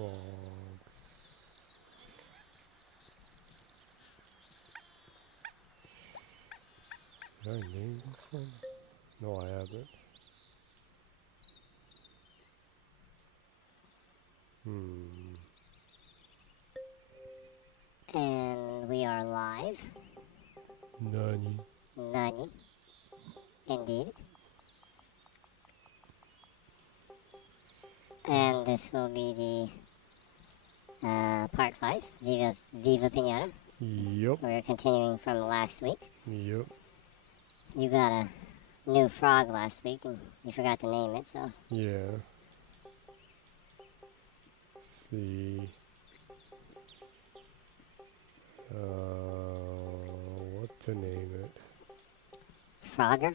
Frogs. Did I name this one? No, I haven't. Hmm. And we are live. Nani? Nani. Indeed. And this will be the part 5, Viva Piñata. Yup. We're continuing from last week. Yup. You got a new frog last week and you forgot to name it, so. Yeah. Let's see. What to name it? Frogger?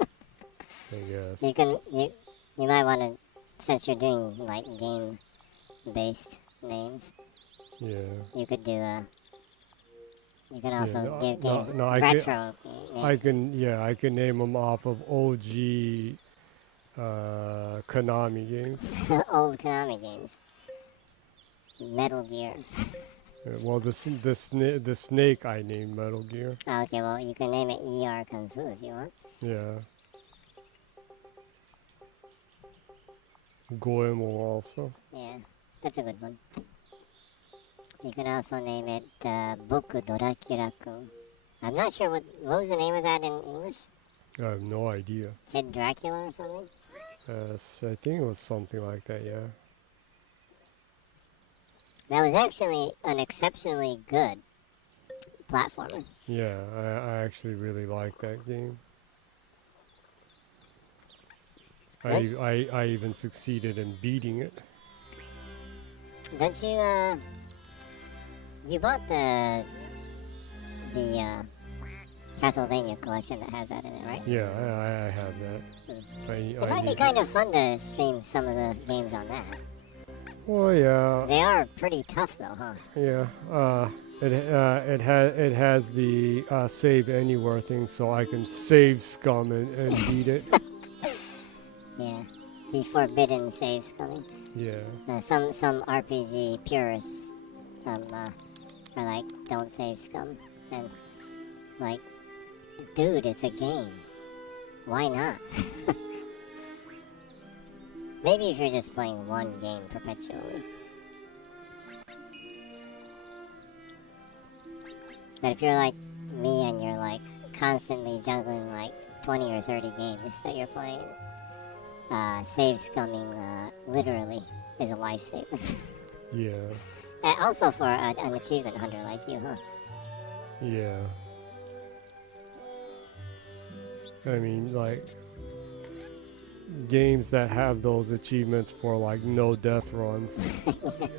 I guess. You might want to, since you're doing like game-based names, Yeah. you could do you can Yeah. also No, give no, games no. retro. I can. Yeah. I can name them off of OG Konami games. Old Konami games. Metal Gear. Well, the snake I named Metal Gear. Okay, well, you can name it ER Kung Fu if you want. Yeah. Goemon also. Yeah, that's a good one. You can also name it Boku Dorakira-kun. I'm not sure what was the name of that in English? I have no idea. Kid Dracula or something? I think it was something like that. Yeah. That was actually an exceptionally good platformer. Yeah. I actually really like that game. I even succeeded in beating it. Don't you, you bought the Castlevania collection that has that in it, right? Yeah, I have that. It might be kind of fun to stream some of the games on that. Well, yeah. They are pretty tough though, huh? Yeah. It has the save anywhere thing, so I can save scum and beat it. Yeah. The forbidden saves coming. Yeah. Some RPG purists are like, don't save scum. And like, dude, it's a game. Why not? Maybe if you're just playing one game perpetually. But if you're like me and you're like constantly juggling like 20 or 30 games that you're playing, save scumming literally is a lifesaver. Yeah. And also for an achievement hunter like you, huh? Yeah. I mean, like, games that have those achievements for like no death runs,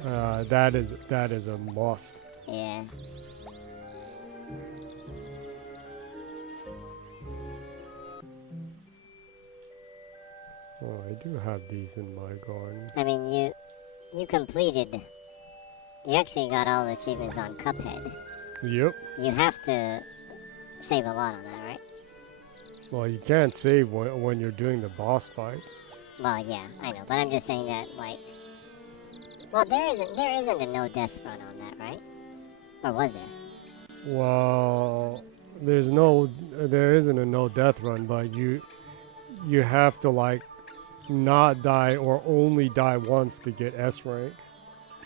that is a must. Yeah. Oh, I do have these in my garden. I mean, you completed. You actually got all the achievements on Cuphead. Yep. You have to save a lot on that, right? Well, you can't save when you're doing the boss fight. Well, yeah, I know, but I'm just saying that like. Well, there isn't a no death run on that, right? Or was there? Well, there isn't a no death run, but you have to like not die or only die once to get S rank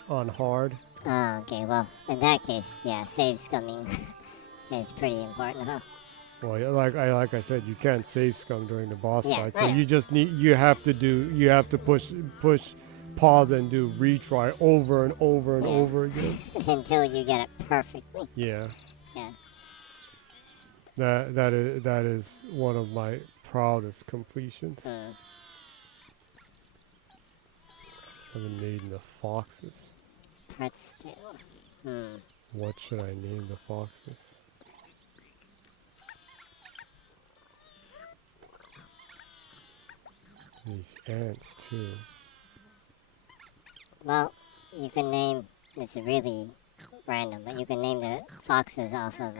on hard. Oh, okay. Well, in that case, yeah, save scumming is pretty important, huh? Well, like I said, you can't save scum during the boss Yeah, fight, so I know. you have to push pause and do retry over and over and Yeah. over again. Until you get it perfectly. Yeah. Yeah. That is one of my proudest completions. I've been naming the foxes. Pretzel. What should I name the foxes? These ants too. Well, you can name. It's really random, but you can name the foxes off of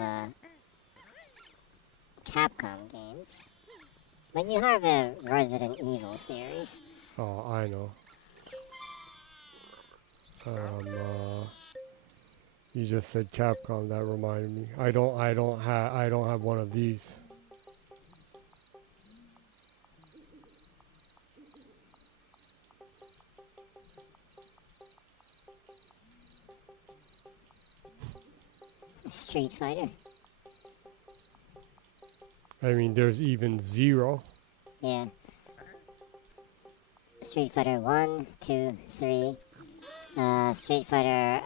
Capcom games. But you have a Resident Evil series. Oh, I know. You just said Capcom. That reminded me. I don't have one of these. Street Fighter. I mean, there's even Zero. Yeah. Street Fighter 1, 2, 3. Street Fighter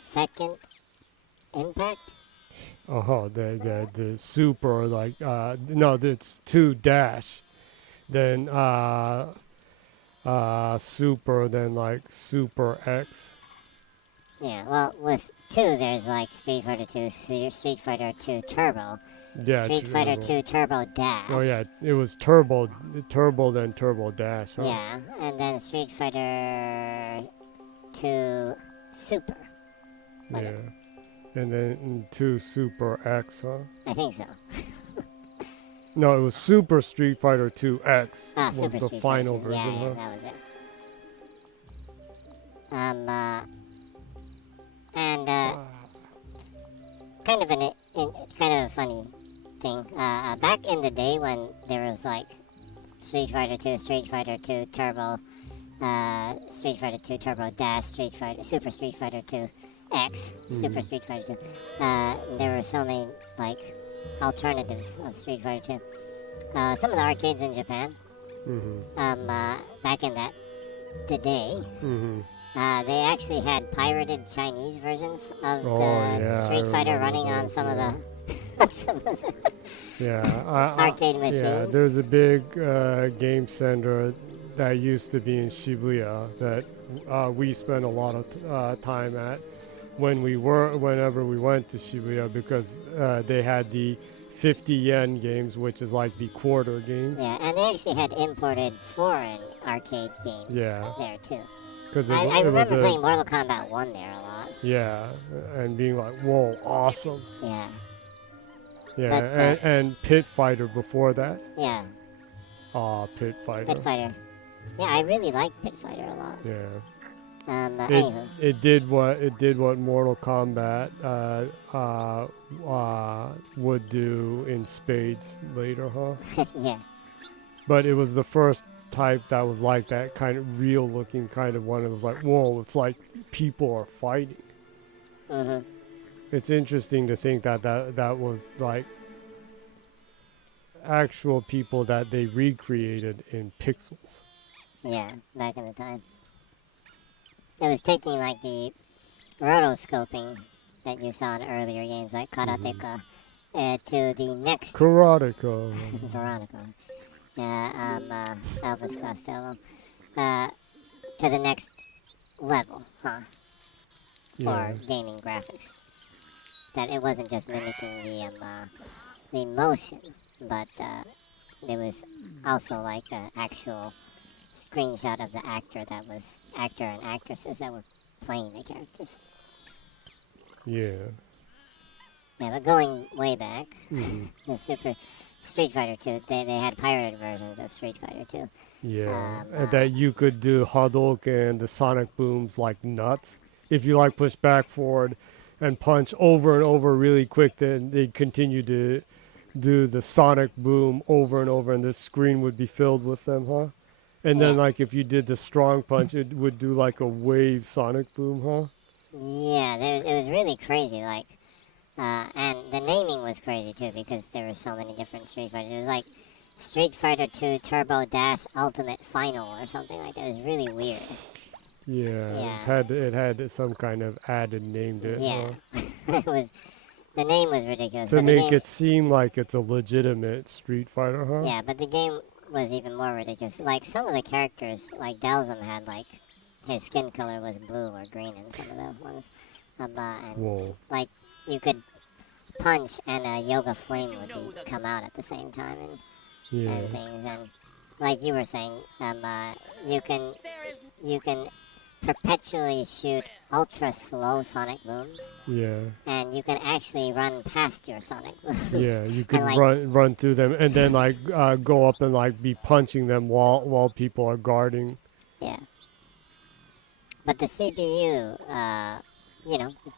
Second Impact. The super like no, it's 2 dash, then super, then like Super X. Yeah, well, with 2, there's like Street Fighter 2, Street Fighter 2 Turbo, Yeah, Street Fighter 2 Turbo Dash. Oh yeah, it was Turbo, then Turbo Dash. Huh? Yeah, and then Street Fighter 2 Super. Yeah, and then 2 Super X, huh? I think so. No, it was Super Street Fighter 2 X. Ah, was Super the Street final Fighter 2. version, Yeah, huh? that was it. And kind of kind of a funny thing. Back in the day when there was like Street Fighter 2, Street Fighter 2 Turbo, Street Fighter 2 Turbo Dash, Super Street Fighter 2 X, Super Street Fighter 2. There were so many like alternatives of Street Fighter 2. Some of the arcades in Japan, back in the day, they actually had pirated Chinese versions of the Street Fighter running on some of the arcade machines. Yeah, there's a big game center that used to be in Shibuya that we spent a lot of time at whenever we went to Shibuya, because they had the 50 yen games, which is like the quarter games. Yeah, and they actually had imported foreign arcade games there too. Because I remember playing Mortal Kombat 1 there a lot. Yeah, and being like, whoa, awesome. Yeah. Yeah, But, and Pit Fighter before that. Yeah. Pit Fighter. Pit Fighter. Yeah, I really liked Pit Fighter a lot. Yeah. Anywho. It did what Mortal Kombat would do in spades later, huh? Yeah. But it was the first type that was like that kind of real looking kind of one. It was like, whoa, it's like people are fighting. It's interesting to think that was like actual people that they recreated in pixels. Yeah, back in the time. It was taking like the rotoscoping that you saw in earlier games like Karateka to the next Karateka. Veronica. Elvis Costello. To the next level, huh? For gaming graphics. That it wasn't just mimicking the motion, but it was also like an actual screenshot of the actor and actresses that were playing the characters. Yeah. Yeah, but going way back, the Super Street Fighter 2, they had pirated versions of Street Fighter 2. Yeah, that you could do Hadouken and the sonic booms like nuts. If you like push back, forward, and punch over and over really quick, then they continue to do the sonic boom over and over, and the screen would be filled with them, huh? And then like if you did the strong punch, it would do like a wave sonic boom, huh? Yeah, it was really crazy, like, and the naming was crazy too because there were so many different Street Fighters. It was like Street Fighter 2 Turbo Dash Ultimate Final or something like that. It was really weird. Yeah. It had some kind of added name to it. Yeah, Huh? The name was ridiculous. To make it seem like it's a legitimate Street Fighter, huh? Yeah, but the game was even more ridiculous. Like some of the characters, like Dalsum had like his skin color was blue or green in some of the ones. And like you could punch and a yoga flame would come out at the same time and things. And like you were saying, you can perpetually shoot ultra slow sonic booms. Yeah. And you can actually run past your sonic booms. Yeah, you can run through them and then like go up and like be punching them while people are guarding. Yeah. but the CPU,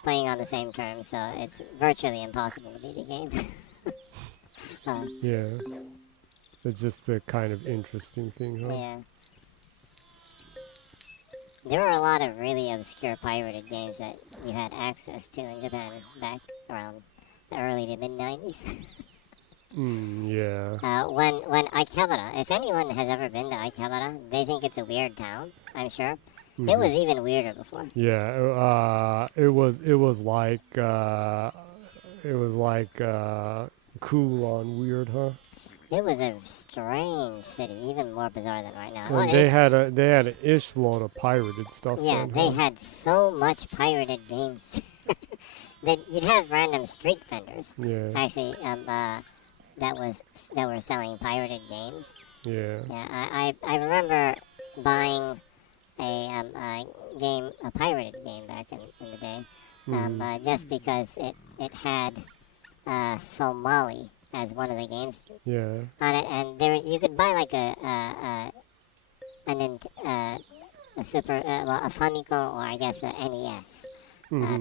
playing on the same terms, so it's virtually impossible to beat the game. uh, Yeah. It's just the kind of interesting thing, huh? yeah. There were a lot of really obscure pirated games that you had access to in Japan back around the early to mid 90s. Yeah. When Akihabara, if anyone has ever been to Akihabara, they think it's a weird town, I'm sure. It was even weirder before. Yeah, it was like cool on weird, huh? It was a strange city, even more bizarre than right now. Well, And they had an ish load of pirated stuff yeah, then, they huh? had so much pirated games that you'd have random street vendors. Yeah, Actually, that was that were selling pirated games. yeah. Yeah, I remember buying a pirated game back in the day, just because it had Somali as one of the games Yeah. on it, and there you could buy like a, Nint- a super well, a Famicom, or I guess a NES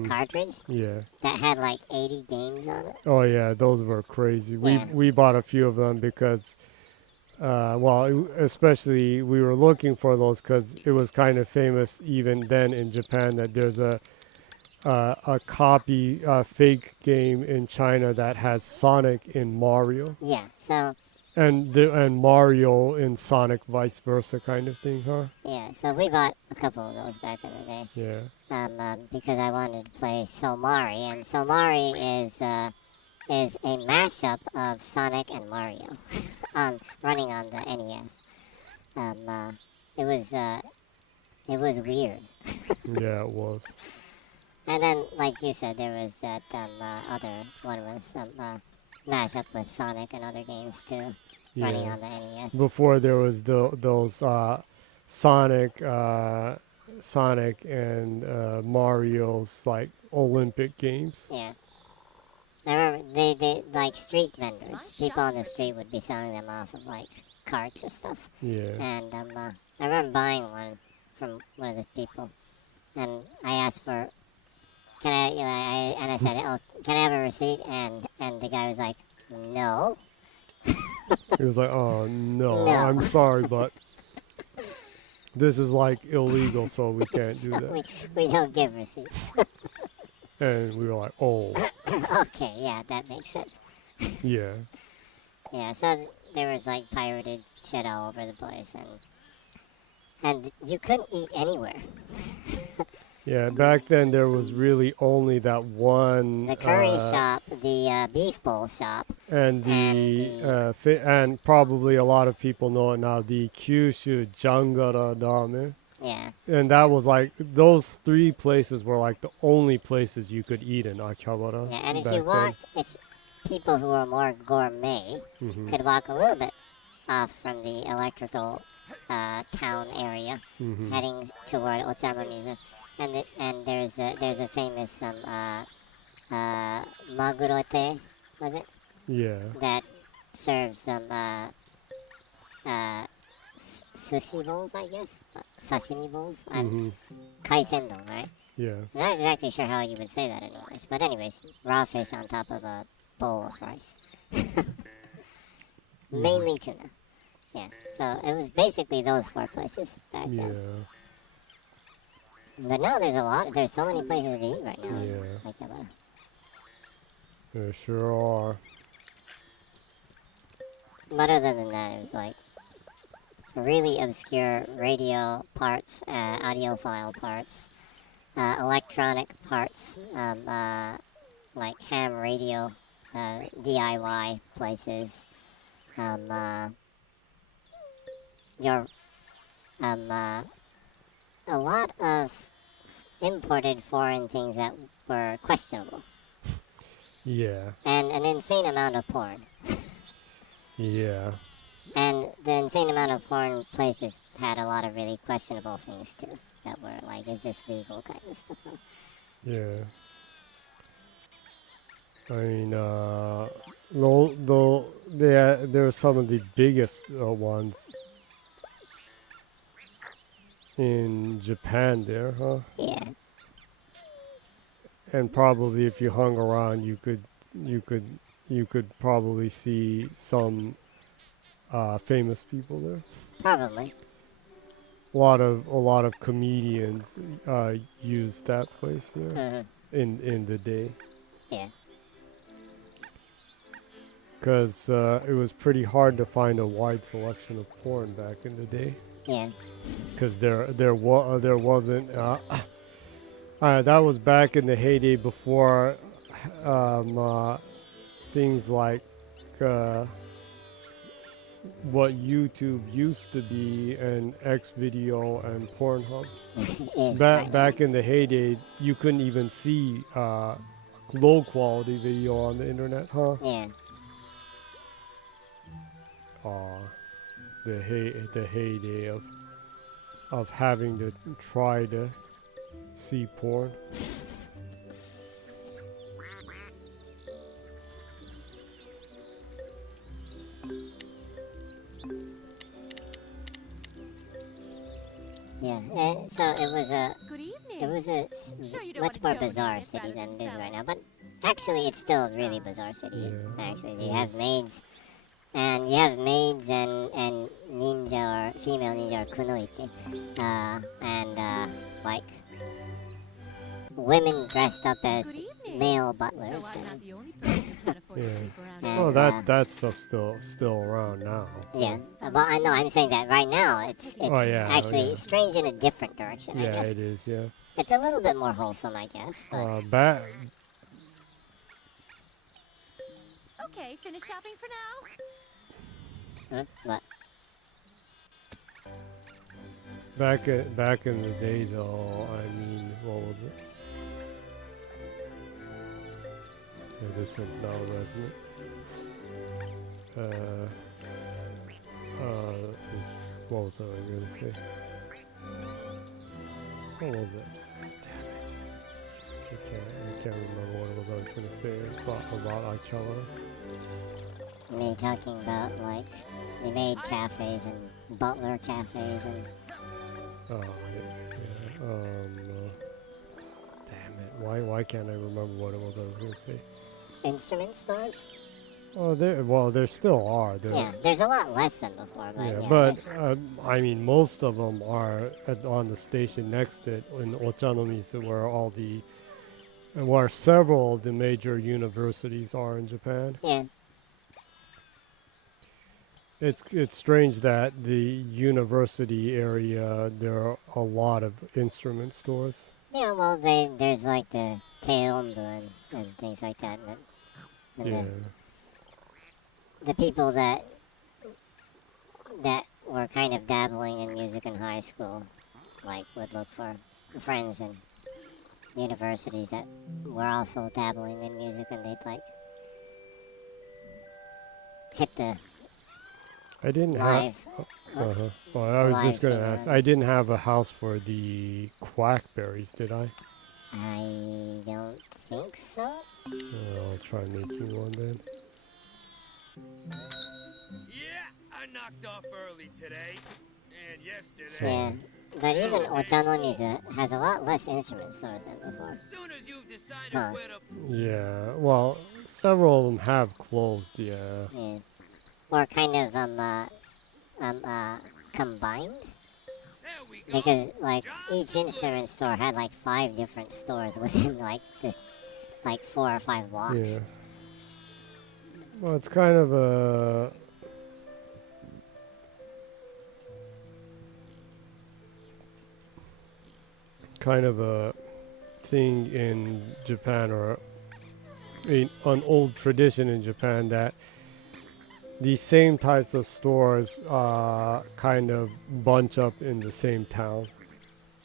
cartridge Yeah. that had like 80 games on it. Oh yeah, those were crazy. Yeah, We bought a few of them because especially we were looking for those because it was kind of famous even then in Japan that there's a copy fake game in China that has Sonic in Mario yeah. So and Mario in Sonic vice versa kind of thing, huh? yeah, so we bought a couple of those back in the day. Yeah. Because I wanted to play Somari, and Somari is a mashup of Sonic and Mario, running on the NES. It was weird. Yeah, it was. And then, like you said, there was that other one with mashup with Sonic and other games too, running Yeah. on the NES. Before there was those Sonic Sonic and Mario's like Olympic games. Yeah. I remember they like street vendors. People on the street would be selling them off of like carts or stuff. Yeah. And I remember buying one from one of the people, and I asked for, can I, and I said, oh, can I have a receipt? And the guy was like, no, He was like, "Oh no, no, I'm sorry, but this is like illegal, so we can't do that." we don't give receipts. And we were like, "Oh, Okay, yeah, that makes sense. yeah, Yeah, so there was like pirated shit all over the place, and you couldn't eat anywhere. yeah." Back then, there was really only that one, The curry shop, the beef bowl shop, and and probably a lot of people know it now. The Kyushu Jangara Ramen. yeah, And that was like those three places were like the only places you could eat in Akihabara yeah. And if you back then. walked, if people who were more gourmet could walk a little bit off from the electrical town area, heading toward Ochamamizu, and there's a famous magurote, was it, Yeah, that serves some sushi bowls, I guess, sashimi bowls. I'm kaisendon, right? yeah, I'm not exactly sure how you would say that in English, but anyways, raw fish on top of a bowl of rice. Mainly tuna. Yeah, so it was basically those four places back yeah, then. But now there's so many places to eat right now. yeah. Like, There sure are. but other than that, it was like really obscure radio parts, audiophile parts, electronic parts, like ham radio, DIY places. Your a lot of imported foreign things that were questionable, Yeah, and an insane amount of porn. yeah, And the insane amount of porn places had a lot of really questionable things too. That were like, is this legal kind of stuff? yeah. I mean, though there are some of the biggest ones in Japan there, huh? Yeah, And probably if you hung around, you could, you could probably see some famous people there. probably. A lot of comedians use that place here Hmm. in the day, Yeah, because it was pretty hard to find a wide selection of porn back in the day. yeah. Because there wasn't. That was back in the heyday before um, uh, things like uh, what YouTube used to be, and X Video and Pornhub. Is right now. Back in the heyday, you couldn't even see low quality video on the internet, huh? Yeah, Aw, the heyday of having to try to see porn. yeah. So Good it evening. was a Sure you don't much want more to donate bizarre it city rather than than it is sell right it? now. But actually, it's still a really bizarre city. Yeah, Actually, it you have was. maids, and you have maids and ninja or female ninja or kunoichi, and like women dressed up as Good evening. male So butlers, I'm not the only person who can't afford Yeah. to sleep around Well, and here. that stuff's still around now. yeah. Come But on I know I'm in. saying that right now I'll it's take it Oh it's easy. yeah, actually yeah, strange in a different direction. I yeah. guess It is. Yeah. it's a little bit more wholesome, I guess. But Back Okay, finish shopping for now? but back in the day, though. I mean, what was it? Yeah, this one's now a resident. This, what was I gonna say? What was it? Damn it! I can't remember what it was I was gonna say about Aichara. me talking about like the maid cafes and butler cafes and Oh yeah. Damn it! Why can't I remember what it was I was gonna say? instrument stores. Oh, there still are. Yeah, there's a lot less than before, but Yeah, yeah, but there's I mean, most of them are on the station next to it in Ochanomizu, where several of the major universities are in Japan. yeah. It's strange that the university area there are a lot of instrument stores. Yeah, well, there's like the Keombu and things like that, and Yeah, the people that were kind of dabbling in music in high school, like would look for friends in universities that were also dabbling in music, and they'd like hit the I didn't have. live. Uh-huh. Well, I was Live just gonna thing ask. around I it. didn't have a house for the quackberries, did I? I don't think so. I'll try making one then. Yeah, I knocked off early today. And yesterday. So, Yeah, but even Ochanomizu has a lot less instrument stores than before. As soon as you've decided Huh. where to yeah, well, several of them have closed. Yeah. Yeah. Or kind of combined, there we go. because like each instrument store had like 5 different stores within like this like 4 or 5 blocks. Yeah. Well, it's kind of a thing in Japan, or an old tradition in Japan, that these same types of stores kind of bunch up in the same town,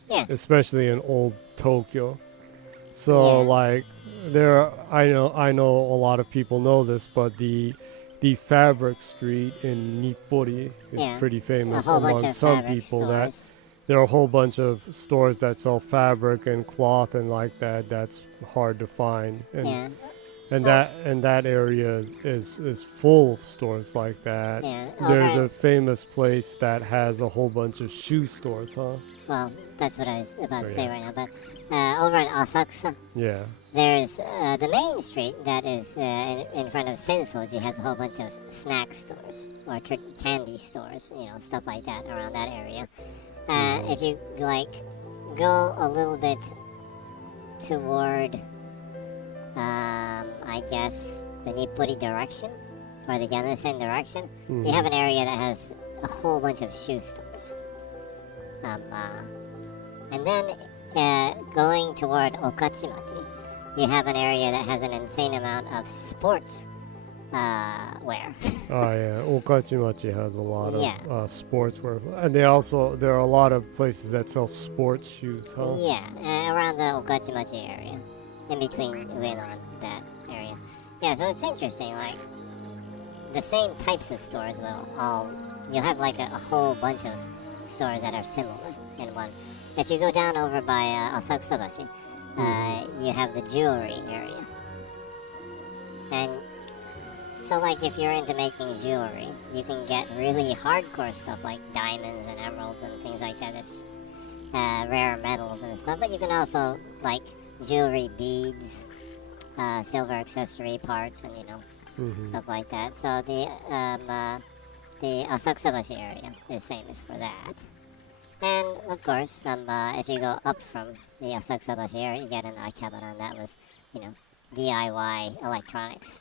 Yeah. especially in old Tokyo. So Yeah. like I know a lot of people know this, but the Fabric Street in Nippori is Yeah. pretty A famous whole bunch among of some fabric people. That stores. there are a whole bunch of stores that sell fabric and cloth and like that. That's hard to find, and Yeah. And Well, that area is full of stores like that. yeah, over There's in, a famous place that has a whole bunch of shoe stores, huh? well, that's what I was about Oh to say yeah. right now. But over in Asakusa, Yeah. there's the main street that is in front of Sensoji has a whole bunch of snack stores or candy stores, stuff like that around that area. If you like go a little bit toward, I guess, the Nippuri direction or the Yamasen direction, you have an area that has a whole bunch of shoe stores. Um, uh, and then going toward Okachimachi, you have an area that has an insane amount of sports wear. Oh yeah, Okachimachi has a lot of Yeah. sportswear, and there are a lot of places that sell sports shoes, huh? Yeah, around the Okachimachi area, in between Ueno and that area. Yeah, so it's interesting. Like the same types of stores will all you'll have like a whole bunch of stores that are similar in one. If you go down over by Asakusabashi, you have the jewelry area, and so like if you're into making jewelry, you can get really hardcore stuff like diamonds and emeralds and things like that. That's rare metals and stuff, but you can also like jewelry beads, silver accessory parts, and stuff like that. So the Asakusabashi area is famous for that. And of course, if you go up from the Asakusabashi area, you get an Akihabara, and that was, DIY electronics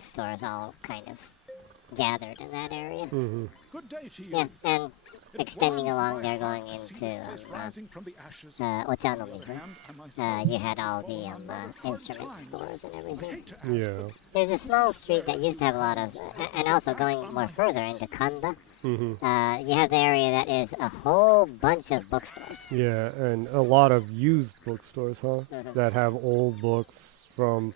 stores all kind of gathered in that area. Good day to you. Yeah, and It extending warms along my there, heart going to see into the place rising from the ashes. Ochanomizu, And my soul you had all fallen the on hard instrument times. stores and I everything. hate to ask, Yeah. There's a small street that used to have a lot of, and also going more further into Kanda, you have the area that is a whole bunch of bookstores. Yeah, and a lot of used bookstores, huh? Mhm. That have old books from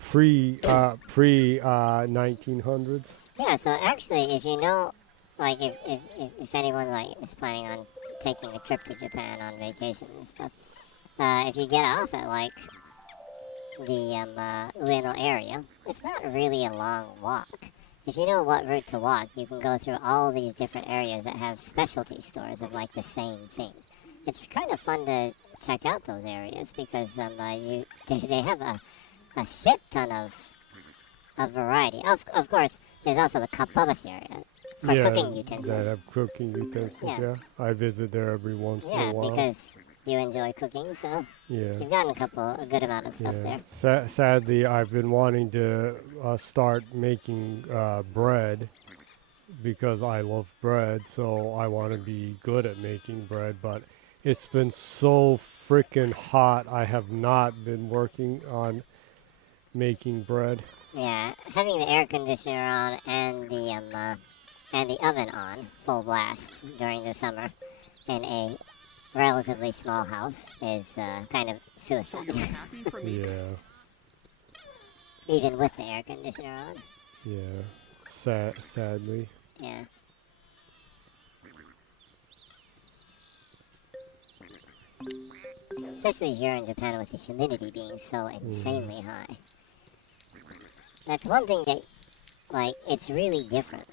pre 1900s. Yeah, so actually, if you know, like, if anyone like is planning on taking a trip to Japan on vacation and stuff, if you get off at like the Ueno area, it's not really a long walk. If you know what route to walk, you can go through all these different areas that have specialty stores of like the same thing. It's kind of fun to check out those areas because they have a shit ton of variety. Of course, there's also the Kappabashi area for Yeah, cooking that utensils. have cooking utensils. Yeah. Yeah, I visit there every once in Yeah, a while. because you enjoy cooking, so Yeah. you've gotten a good amount of stuff Yeah. there. Sadly, I've been wanting to start making bread because I love bread, so I want to be good at making bread, but it's been so freaking hot. I have not been working on making bread. Yeah, having the air conditioner on and the oven on full blast during the summer in a relatively small house is kind of suicide, happy for me. Yeah. even with the air conditioner on. Yeah. Sadly. Yeah. Especially here in Japan with the humidity being so insanely high. That's one thing that, like, it's really different,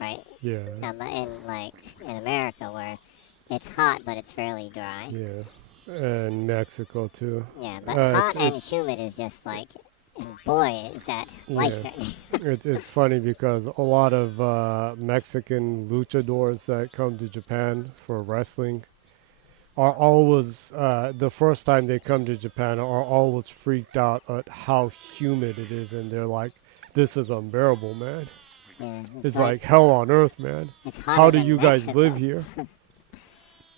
right? Yeah. In America where it's hot but it's fairly dry. Yeah. And Mexico too. Yeah, but It's- hot and humid is just like, and boy, is that life-threatening. It's funny because a lot of Mexican luchadors that come to Japan for wrestling are always the first time they come to Japan are always freaked out at how humid it is, and they're like, "This is unbearable, man. Yeah, It's like hell on earth, man. it's hotter How do than you guys Mexico. live here?"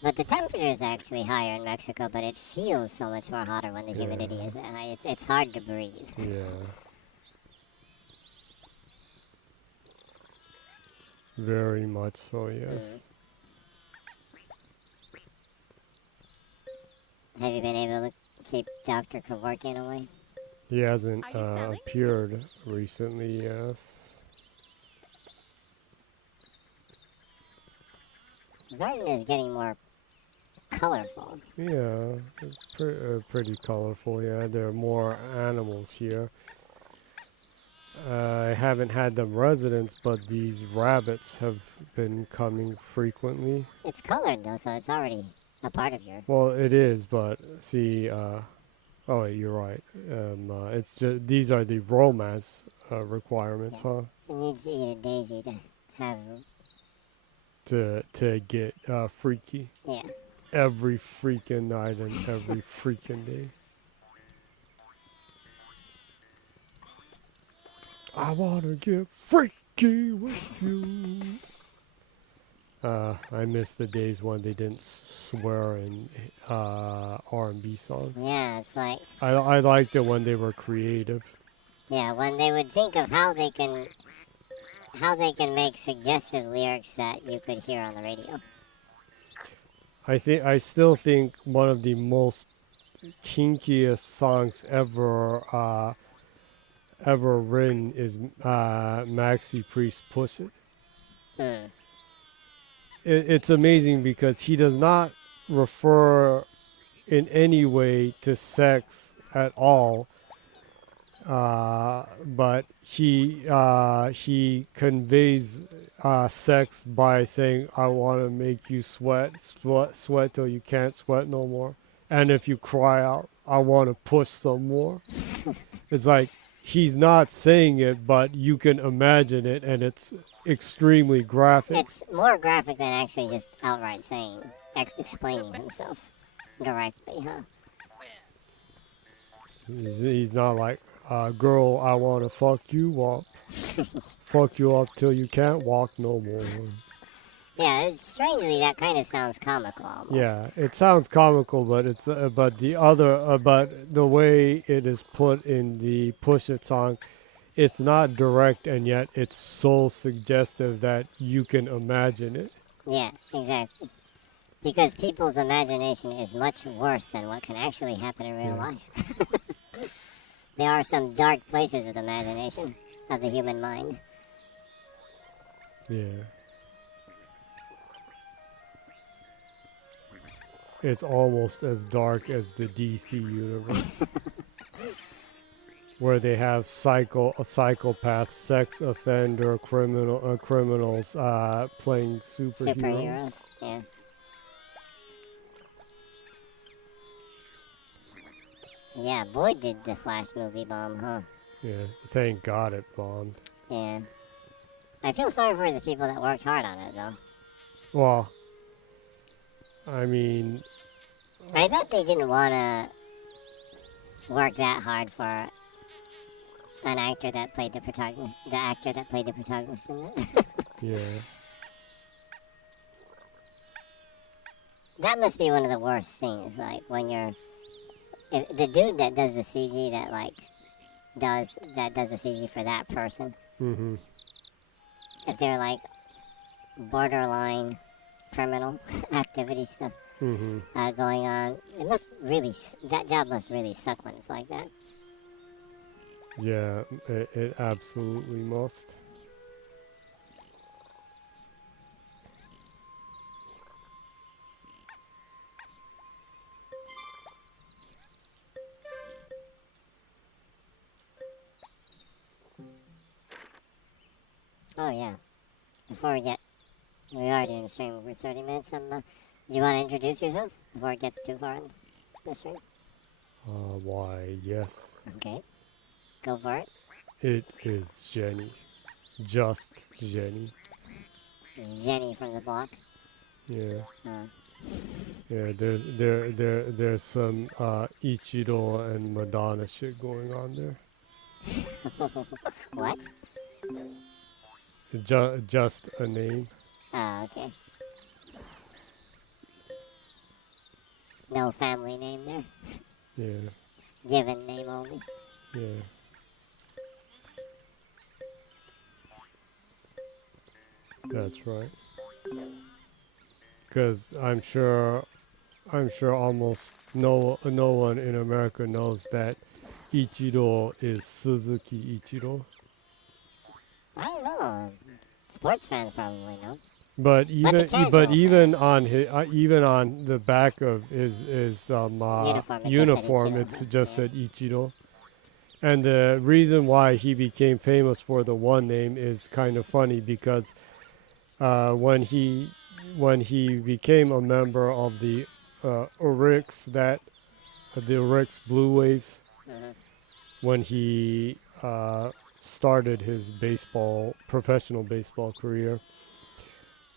But the temperature is actually higher in Mexico, but it feels so much more hotter when the humidity is that high. It's hard to breathe. Yeah. Very much so, yes. Have you been able to keep Dr. Kevorkian away? He hasn't Are you selling? appeared recently, yes. The garden is getting more colorful. Yeah, pretty colorful. Yeah, there are more animals here. I haven't had them residents, but these rabbits have been coming frequently. It's colored though, so it's already a part of your. Well, it is, but see, oh wait, you're right. It's just these are the romance requirements, Yeah. huh? It needs to eat a daisy to have. To get freaky Yeah. every freaking night and every freaking day. I wanna get freaky with you. I miss the days when they didn't swear in R&B songs. Yeah, it's like. I liked it when they were creative. Yeah, when they would think of how they can make suggestive lyrics that you could hear on the radio. I still think one of the most kinkiest songs ever written is Maxi Priest "Push It." Hmm. It's amazing because he does not refer in any way to sex at all, but he conveys sex by saying, "I want to make you sweat till you can't sweat no more, and if you cry out, I want to push some more." It's like he's not saying it, but you can imagine it, and it's extremely graphic. It's more graphic than actually just outright saying, explaining himself directly, huh? He's not like, girl, I want to fuck you up. Fuck you up till you can't walk no more. Yeah, it's strangely that kind of sounds comical almost. Yeah, it sounds comical, but it's but the way it is put in the Push It song, it's not direct, and yet it's so suggestive that you can imagine it. Yeah, exactly. Because people's imagination is much worse than what can actually happen in real Yeah. life. There are some dark places with imagination of the human mind. Yeah. It's almost as dark as the DC universe, where they have a psychopath, sex offender, criminals playing superheroes. Yeah. Yeah, boy did the Flash movie bomb, huh? Yeah, thank God it bombed. Yeah. I feel sorry for the people that worked hard on it, though. Well, I mean, I bet they didn't want to work that hard for an actor that played the protagonist, the actor that played the protagonist in it. yeah, That must be one of the worst things, like, when you're... the dude that does the CG does the CG for that person, mm-hmm, if they're, like, borderline criminal activity stuff mm-hmm. going on, that job must really suck when it's like that. Yeah, it absolutely must. Oh, yeah. Before we are doing the stream for 30 minutes. Do you want to introduce yourself before it gets too far in the stream? Why, yes. Okay. Go for it. It is Jenny. Just Jenny. Jenny from the block. Yeah. Uh, Yeah, there's some Ichiro and Madonna shit going on there. what? Just a name. Oh, okay. No family name there. Yeah, Given name only. yeah. That's right. Because I'm sure almost no one in America knows that Ichiro is Suzuki Ichiro. I don't know. Sports fans probably know. But the casual but even thing. on even on the back of his Uniform, uniform, it it's just just said said Ichiro. And the reason why he became famous for the one name is kind of funny because when he became a member of the Oryx the Oryx Blue Waves, Mhm. when he started his professional baseball career,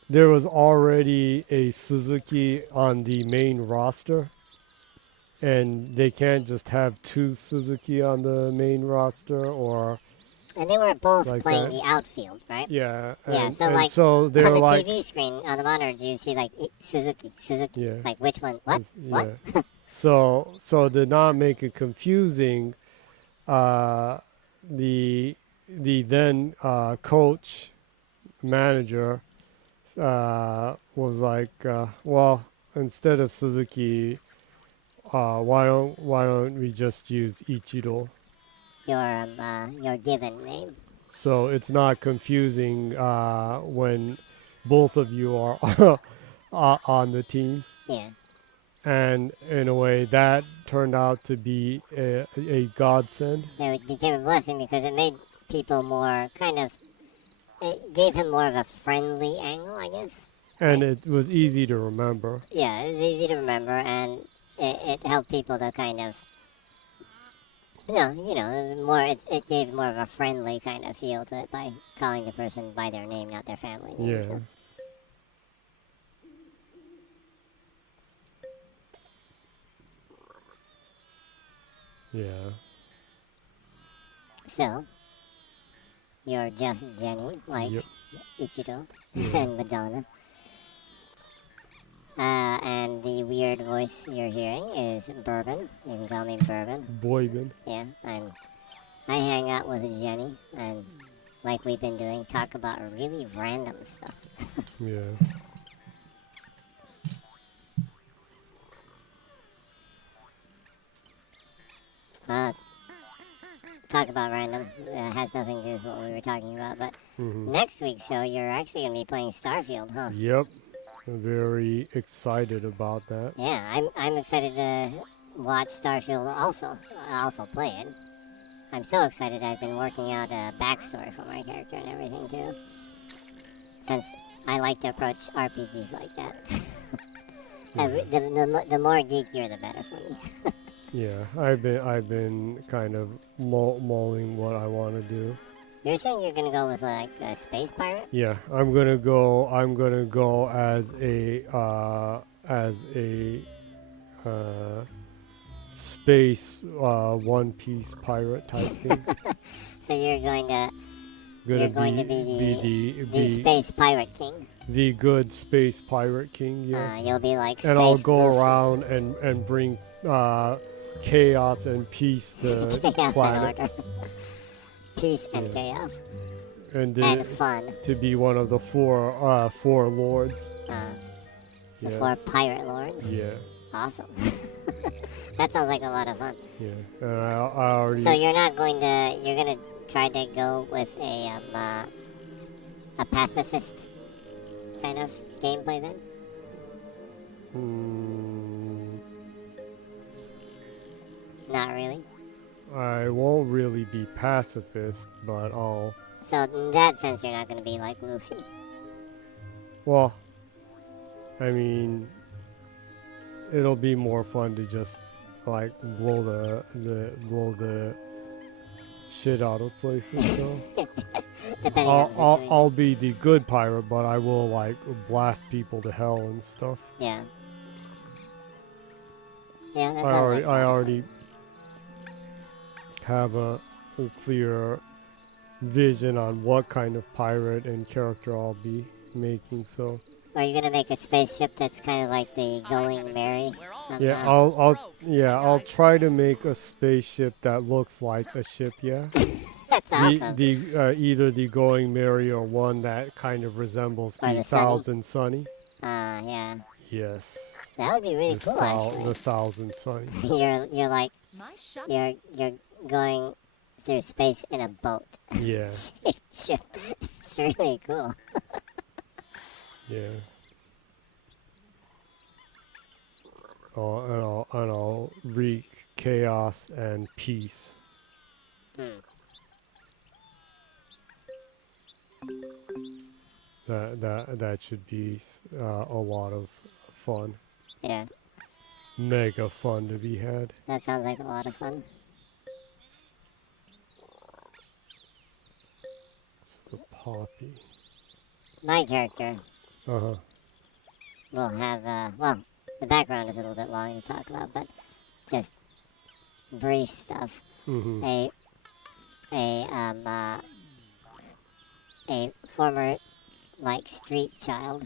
there was already a Suzuki on the main roster, and they can't just have two Suzuki on the main roster or And they were both like playing that. the outfield, right? Yeah, Yeah, so and like so on they're the like, TV screen, on the monitors, you see like Suzuki, Suzuki. yeah, It's like, which one? What? What? yeah. So to not make it confusing, uh, the then coach manager was like, well, instead of Suzuki, why don't we just use Ichiro? Your given name. So it's not confusing when both of you are on the team. Yeah. And in a way, that turned out to be a godsend. Yeah, it became a blessing because it made people more kind of. It gave him more of a friendly angle, I guess. And Right? it was easy to remember. Yeah, it was easy to remember, and it helped people to kind of. More. It gave more of a friendly kind of feel to it by calling the person by their name, not their family name. Yeah, yeah, So you're just Jenny, like yep, Ichiro yeah. and Madonna. And the weird voice you're hearing is Bourbon. You can call me Bourbon. Boybin. Yeah, I hang out with Jenny, and like we've been doing, talk about really random stuff. Yeah, It's talk about random. Has nothing to do with what we were talking about. But hmm, next week's show, you're actually gonna be playing Starfield, huh? yep. I'm very excited about that. Yeah, I'm excited to watch Starfield also. Also play it. I'm so excited. I've been working out a backstory for my character and everything too. Since I like to approach RPGs like that. Yeah, The more geekier, the better for me. yeah. I've been kind of mulling what I want to do. You're saying you're gonna go with like a space pirate? Yeah, I'm gonna go. I'm gonna go as a uh, space One Piece pirate type thing. So you're Gonna going to be the space pirate king. the good space pirate king. You'll Yes, be like and I'll space go Luffy. around and bring chaos and peace to Chaos and planets. order. Peace and Yeah. chaos. And And fun. to be one of the four lords. The Yes. four pirate lords. Yeah, Awesome. That sounds like a lot of fun. yeah. And I already. So you're gonna try to go with a pacifist kind of gameplay then? Mm, Not really. I won't really be pacifist, but I'll. So in that sense, you're not gonna be like Luffy. Well, I mean, it'll be more fun to just like blow the shit out of places. So Depending on the situation. I'll be the good pirate, but I will like blast people to hell and stuff. Yeah. Yeah, that sounds like I fun. already have a clear vision on what kind of pirate and character I'll be making. So Are you gonna make a spaceship that's kind of like the Going Merry? yeah, I'll try to make a spaceship that looks like a ship. Yeah. That's awesome. Either the Going Merry or one that kind of resembles Or the the Sunny? Thousand Sunny. Yeah. Yes. That would be really cool, The actually. Thousand Sunny. You're like My shop. you're going through space in a boat. Yeah. It's really cool. Yeah. And I'll wreak chaos and peace. Hmm. That should be a lot of fun. Yeah, Mega fun to be had. that sounds like a lot of fun. This is a poppy. My character Uh huh. will have, well, the background is a little bit long to talk about, but just brief stuff. Mm-hmm. A, a, um, uh, a former, like, street child,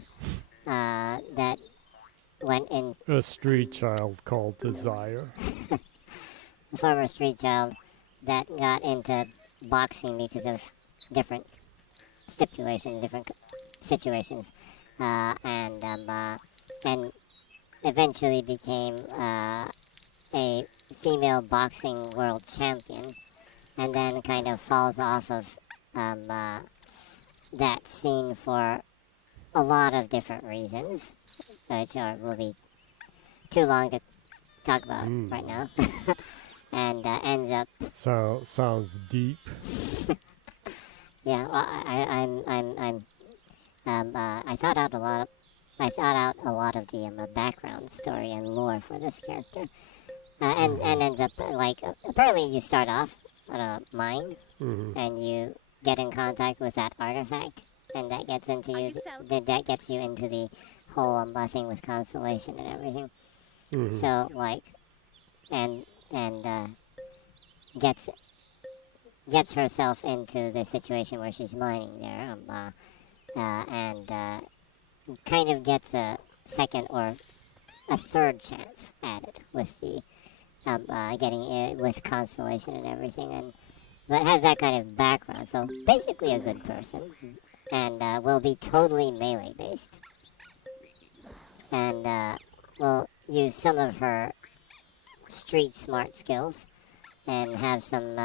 that went in, A street child called Desire. a former street child that got into boxing because of different stipulations, different situations, and eventually became a female boxing world champion, and then kind of falls off of um, uh, that scene for a lot of different reasons, which will be too long to talk about right now, and ends up. Sounds deep. Yeah, well, I thought out a lot. I thought out a lot of the background story and lore for this character, and ends up like apparently you start off on a mine Mm-hmm. and you get in contact with that artifact, and that gets into Are you. you selling? That gets you into the whole thing with constellation and everything. Mm-hmm. So like, and gets gets herself into the situation where she's mining there, and kind of gets a second or a third chance at it with the getting it with constellation and everything, and but has that kind of background. So basically, a good person, and will be totally melee based, and will use some of her street smart skills and have some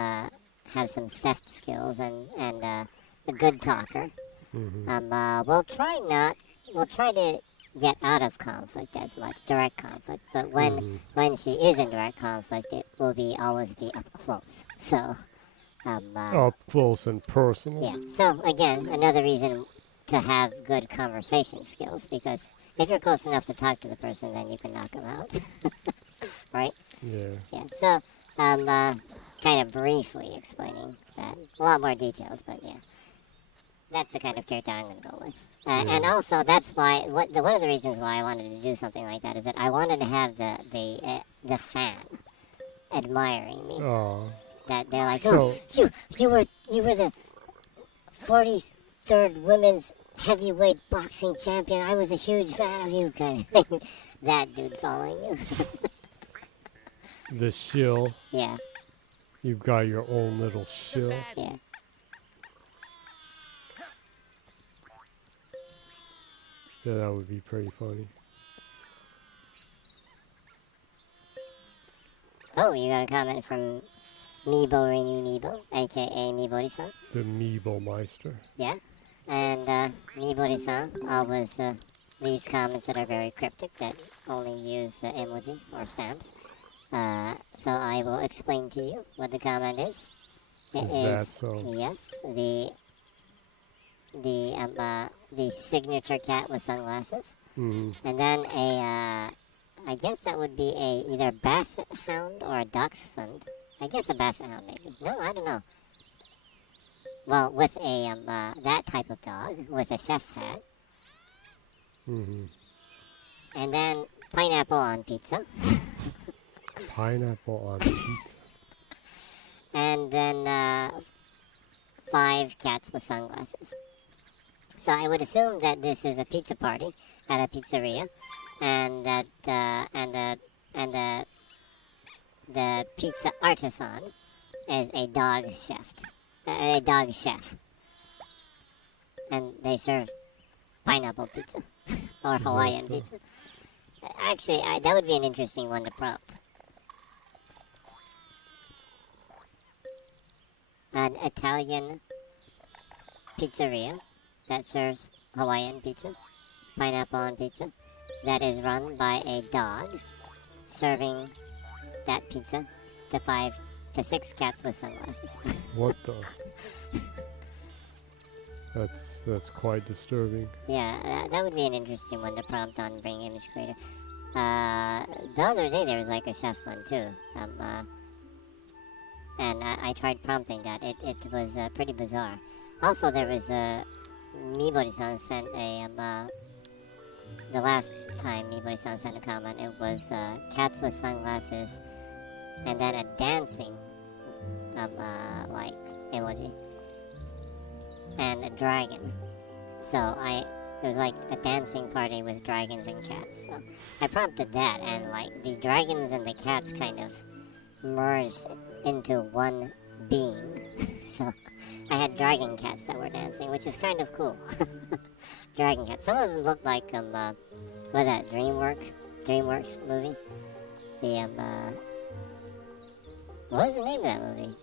theft skills and a good talker. Mm-hmm. We'll try not. We'll try to get out of conflict as much, direct conflict. But Mm-hmm. when she is in direct conflict, it will be always be up close. So, Up close and personal. yeah. So again, another reason to have good conversation skills, because if you're close enough to talk to the person, then you can knock them out, right? Yeah. Yeah. So, kind of briefly explaining that. A lot more details, but yeah. That's the kind of character I'm going to go with. And Yeah. also, that's why one of the reasons why I wanted to do something like that is that I wanted to have the fan admiring me. Oh. That they're like, oh, So you were the 43rd women's heavyweight boxing champion. I was a huge fan of you, kind of thing. That dude following you. the shill. Yeah, You've got your own little shill. yeah. Yeah, that would be pretty funny. Oh, you got a comment from Meebo Rainy Meebo, aka Meebori-san. The Meeble Meister. Yeah, and Mibori-san always leaves comments that are very cryptic that only use emoji or stamps. So I will explain to you what the comment is. It Is that so? Yes, the signature cat with sunglasses, Mm-hmm. and then I guess that would be a either basset hound or a dachshund. I guess a basset hound maybe. No, I don't know. Well, with a that type of dog with a chef's hat, Mm-hmm. and then pineapple on pizza, Pineapple on pizza. and then 5 cats with sunglasses. So I would assume that this is a pizza party at a pizzeria, and that the pizza artisan is a dog chef, and they serve pineapple pizza or Hawaiian so? pizza. Actually, that would be an interesting one to prompt. An Italian pizzeria that serves Hawaiian pizza. pineapple on pizza that is run by a dog serving that pizza to 5 to 6 cats with sunglasses. What the? That's quite disturbing. Yeah, that would be an interesting one to prompt on Bring Image Creator. The other day there was like a chef one too. And I tried prompting that. It was pretty bizarre. Also, there was Mibori-san sent the last time Mibori-san sent a comment, it was cats with sunglasses and then a dancing like emoji and a dragon. So it was like a dancing party with dragons and cats. So I prompted that, and like the dragons and the cats kind of merged into one being. So I had dragon cats that were dancing, which is kind of cool. Dragon cats. Some of them look like what's that DreamWorks movie? The what was the name of that movie?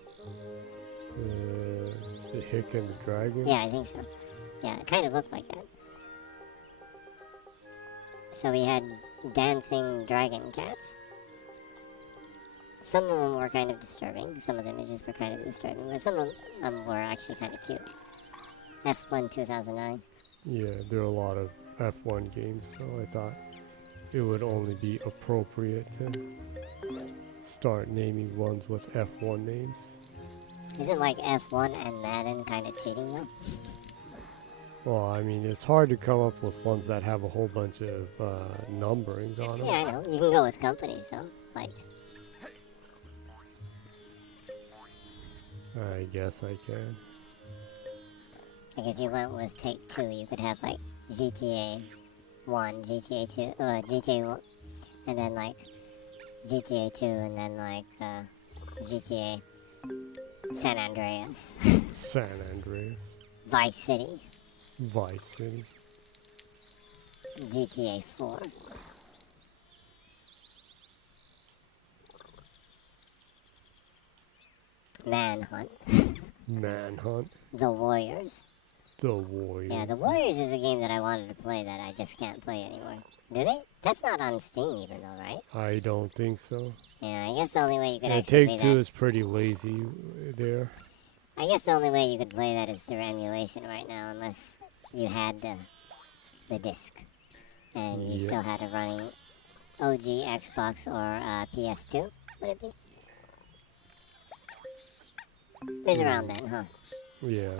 It's the Hick and the Dragon. Yeah, I think so. Yeah, it kind of looked like that. So we had dancing dragon cats. Some of them were kind of disturbing. Some of the images were kind of disturbing, but some of them were actually kind of cute. F1 2009. Yeah, there are a lot of F1 games, so I thought it would only be appropriate to start naming ones with F1 names. Isn't like F1 and Madden kind of cheating though? Well, I mean, it's hard to come up with ones that have a whole bunch of numberings on them. Yeah, I know. You can go with companies though. Like, I guess I can. if you went with Take Two, you could have like GTA 1, GTA 2, GTA 1, and then like GTA 2, and then like GTA San Andreas, San Andreas. Vice City, Vice City. GTA 4. Manhunt. Manhunt. The Warriors. The Warriors. Yeah, The Warriors is a game that I wanted to play that I just can't play anymore. Do they? That's not on Steam even though, right? I don't think so. Yeah, I guess the only way you could Yeah, actually Take play Two that... is pretty lazy there. I guess the only way you could play that is through emulation right now, unless you had the disc. And you still had a running OG Xbox or PS2, would it be? It was around then, huh? Yeah.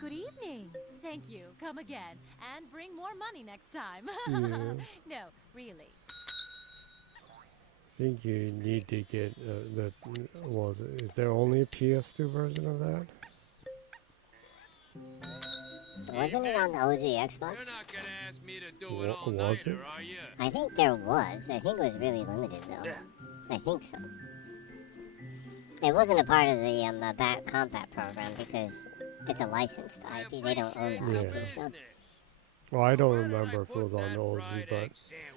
Good evening. Thank you. Come again. And bring more money next time. Yeah. No, really. I think you need to get is there only a PS2 version of that? Wasn't it on the OG Xbox? You're not gonna ask me to do Wa- an all was it? nighter, are you? I think there was. I think it was really limited though. I think so. It wasn't a part of the back compat program because it's a licensed IP. They don't own the IP, so. Well, I don't remember if it was on the OG, but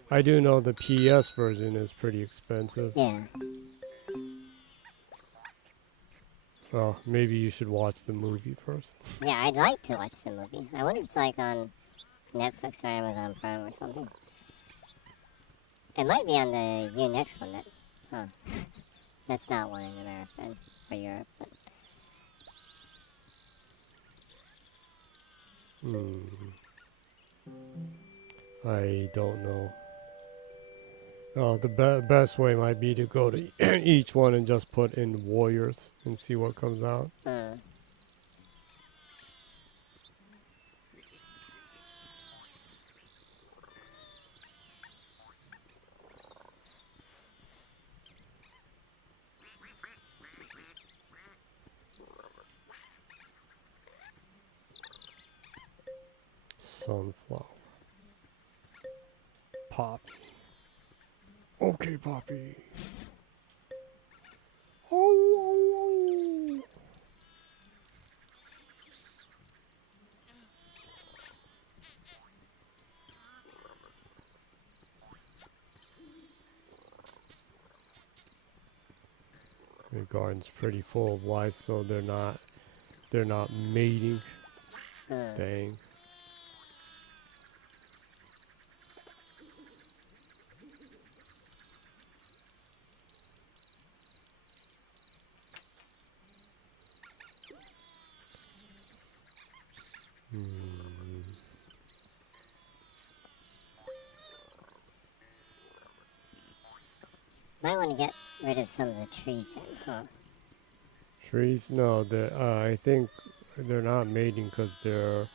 I do know the PS version is pretty expensive. Yeah. Well, maybe you should watch the movie first. Yeah, I'd like to watch the movie. I wonder if it's like on Netflix or Amazon Prime or something. It might be on the Unix one. Huh. That's not one in America or Europe. But. I don't know. Oh, the best way might be to go to each one and just put in Warriors and see what comes out. Sunflower. Poppy. Okay, Poppy. Oh. The garden's pretty full of life, so they're not mating. Dang. Might want to get rid of some of the trees then, huh? Trees? No, I think they're not mating because there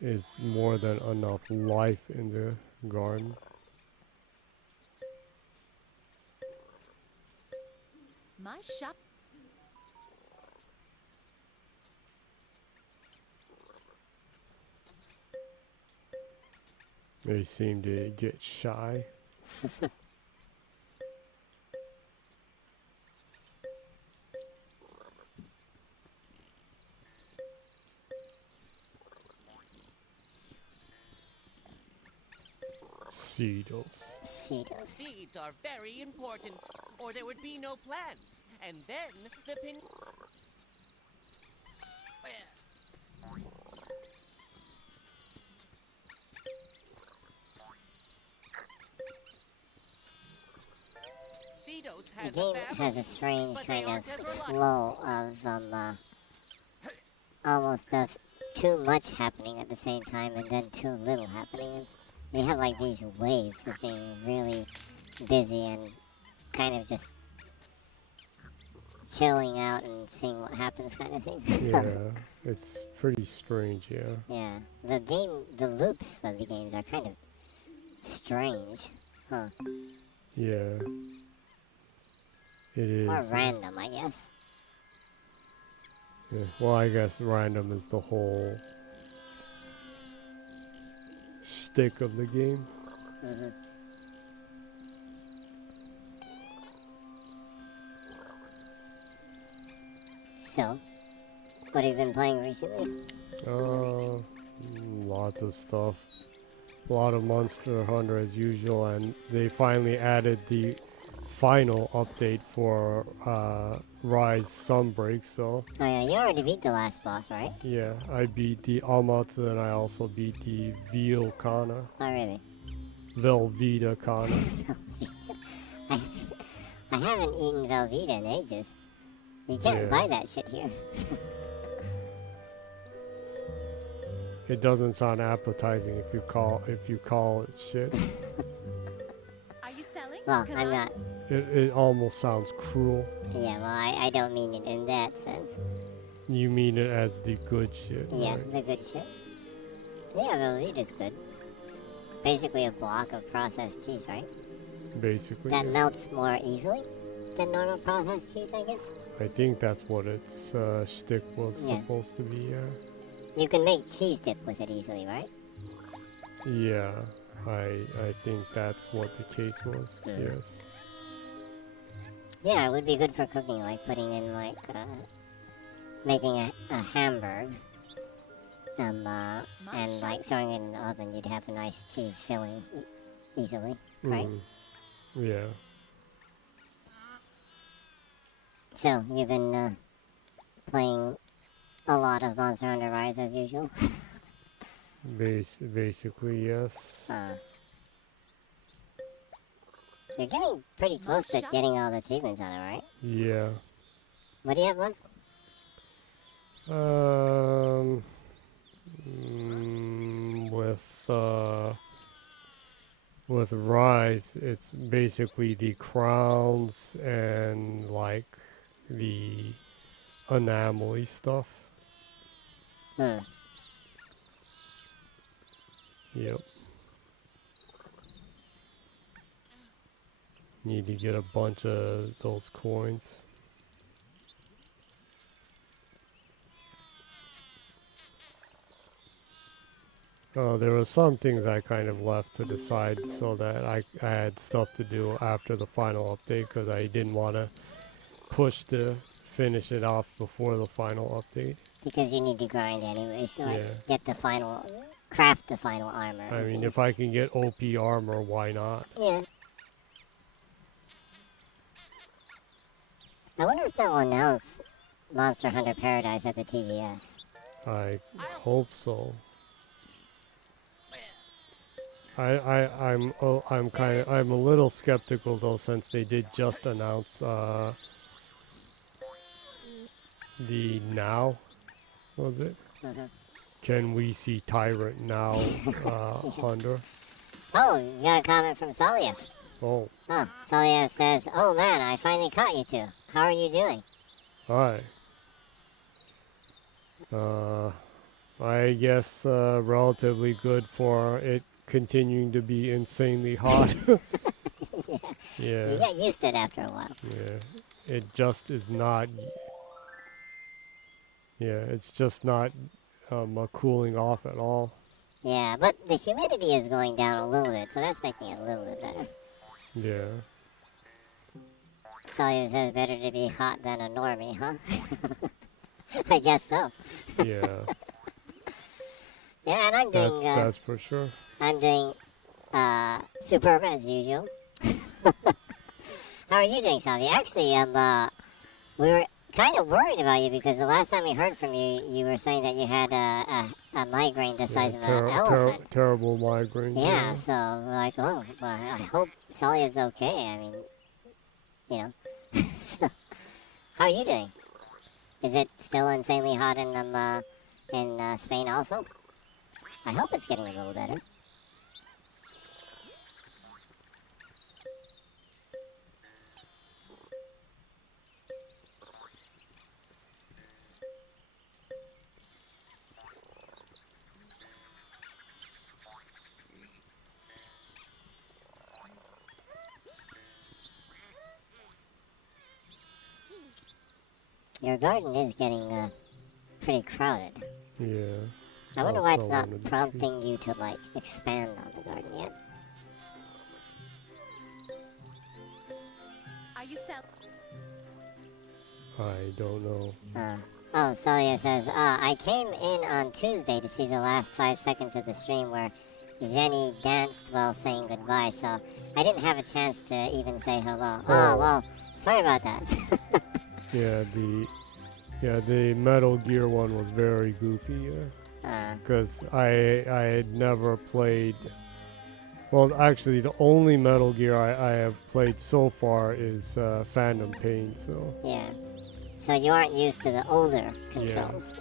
is more than enough life in the garden. My shop. They seem to get shy. Seedles. Seedles. Seeds are very important, or there would be no plants. And then the pin. Cedos The has game a family, has a strange but they kind of aren't as reliable. flow of almost of too much happening at the same time and then too little happening. You have like these waves of being really busy and kind of just chilling out and seeing what happens kind of thing. Yeah, it's pretty strange, yeah. Yeah. The loops of the games are kind of strange. Huh. Yeah. It is. Or random, I guess. Yeah. Well, I guess random is the whole shtick of the game. Hmm. So, what have you been playing recently? Lots of stuff. A lot of Monster Hunter as usual, and they finally added the final update for Rise Sunbreak, so Oh yeah, you already beat the last boss, right? yeah, I beat the Amatsu and I also beat the Vilcana. Oh really? Velveeta Kana. I, I haven't eaten Velveeta in ages. You can't Yeah. buy that shit here. It doesn't sound appetizing if you call it shit. Are you selling? Well, Can I'm I? not. It almost sounds cruel. Yeah, well, I don't mean it in that sense. You mean it as the good shit, Yeah, right? the good shit. Yeah, Velveeta's good. Basically a block of processed cheese, right? Basically. That Yeah. melts more easily than normal processed cheese, I guess. I think that's what its shtick was Yeah. supposed to be, yeah. You can make cheese dip with it easily, right? Yeah, I think that's what the case was. Hmm. Yes. Yeah, it would be good for cooking, like putting in like making a hamburger, and like throwing it in the oven. You'd have a nice cheese filling easily, right? Mhm. Yeah. So you've been playing a lot of Monster Hunter Rise as usual. Basically, yes. You're getting pretty close to getting all the achievements on it, right? Yeah. What do you have left? Um, with Rise, it's basically the crowns and like the anomaly stuff. Hmm. Yep. Need to get a bunch of those coins. There were some things I kind of left to decide so that I had stuff to do after the final update because I didn't want to push to finish it off before the final update. Because you need to grind anyway, so Yeah. like, get the final, craft the final armor. I and mean, things. if I can get OP armor, why not? Yeah. I wonder if they'll announce Monster Hunter Paradise at the TGS. I hope so. I'm a little skeptical though, since they did just announce the now, was it? Can we see Tyrant now, Hunter? Oh, you got a comment from Saliev. Oh, Oh, Saliev says, "Oh man, I finally caught you two. How are you doing?" hi. I guess relatively good for it continuing to be insanely hot. Yeah. Yeah, You get used to it after a while. yeah. It just is not. Yeah, it's just not cooling off at all. Yeah, but the humidity is going down a little bit, so that's making it a little bit better. Yeah, Saliev says better to be hot than a normie, huh? I guess so. yeah. Yeah, and I'm doing, That's for sure. I'm doing, superb as usual. How are you doing, Salvi? Actually, we were kind of worried about you because the last time we heard from you, you were saying that you had a migraine the size of an elephant. Terrible migraine. Yeah, so we're like, oh, well, I hope Saliev's okay. I mean, you know. So, how are you doing? Is it still insanely hot in Spain also? I hope it's getting a little better. Your garden is getting pretty crowded. Yeah. I wonder why it's Also not one of the prompting you to like expand on the garden yet. Are you selling? I don't know. Oh, Celia says, I came in on Tuesday to see the last 5 seconds of the stream where Jenny danced while saying goodbye, so I didn't have a chance to even say hello. Oh, well, sorry about that. Yeah, the Metal Gear one was very goofy. Because I had never played. Well, actually, the only Metal Gear I have played so far is Phantom Pain. So Yeah. So you aren't used to the older controls.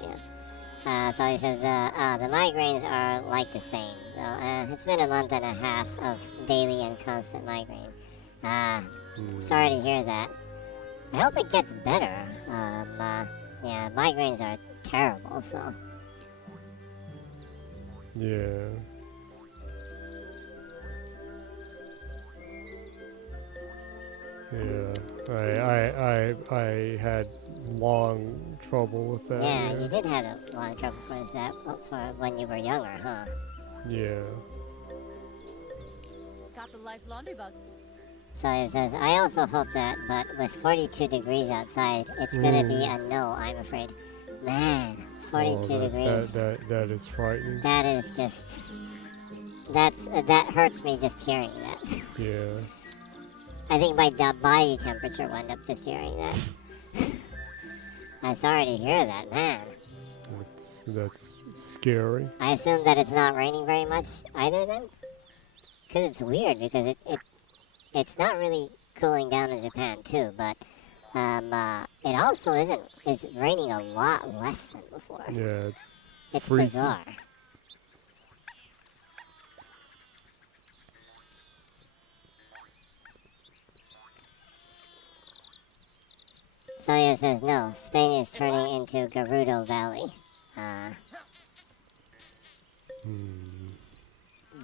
Yeah. So he says, the migraines are like the same. So, it's been a month and a half of daily and constant migraine. Sorry to hear that. I hope it gets better. Yeah, migraines are terrible, so. yeah. Yeah, I had long trouble with that. Yeah, you did have a lot of trouble with that for when you were younger, huh? Yeah. Got the life laundry bug. So he says, I also hope that, but with 42 degrees outside, it's gonna be a no, I'm afraid. Man, 42 degrees. That is frightening. That is just. That hurts me just hearing that. Yeah. I think my body temperature went up just hearing that. I'm sorry to hear that, man. That's scary. I assume that it's not raining very much either then? Because it's weird, because it's not really cooling down in Japan too, but it also is raining a lot less than before. Yeah, It's freaky. bizarre. Celia says no, Spain is turning into Gerudo Valley.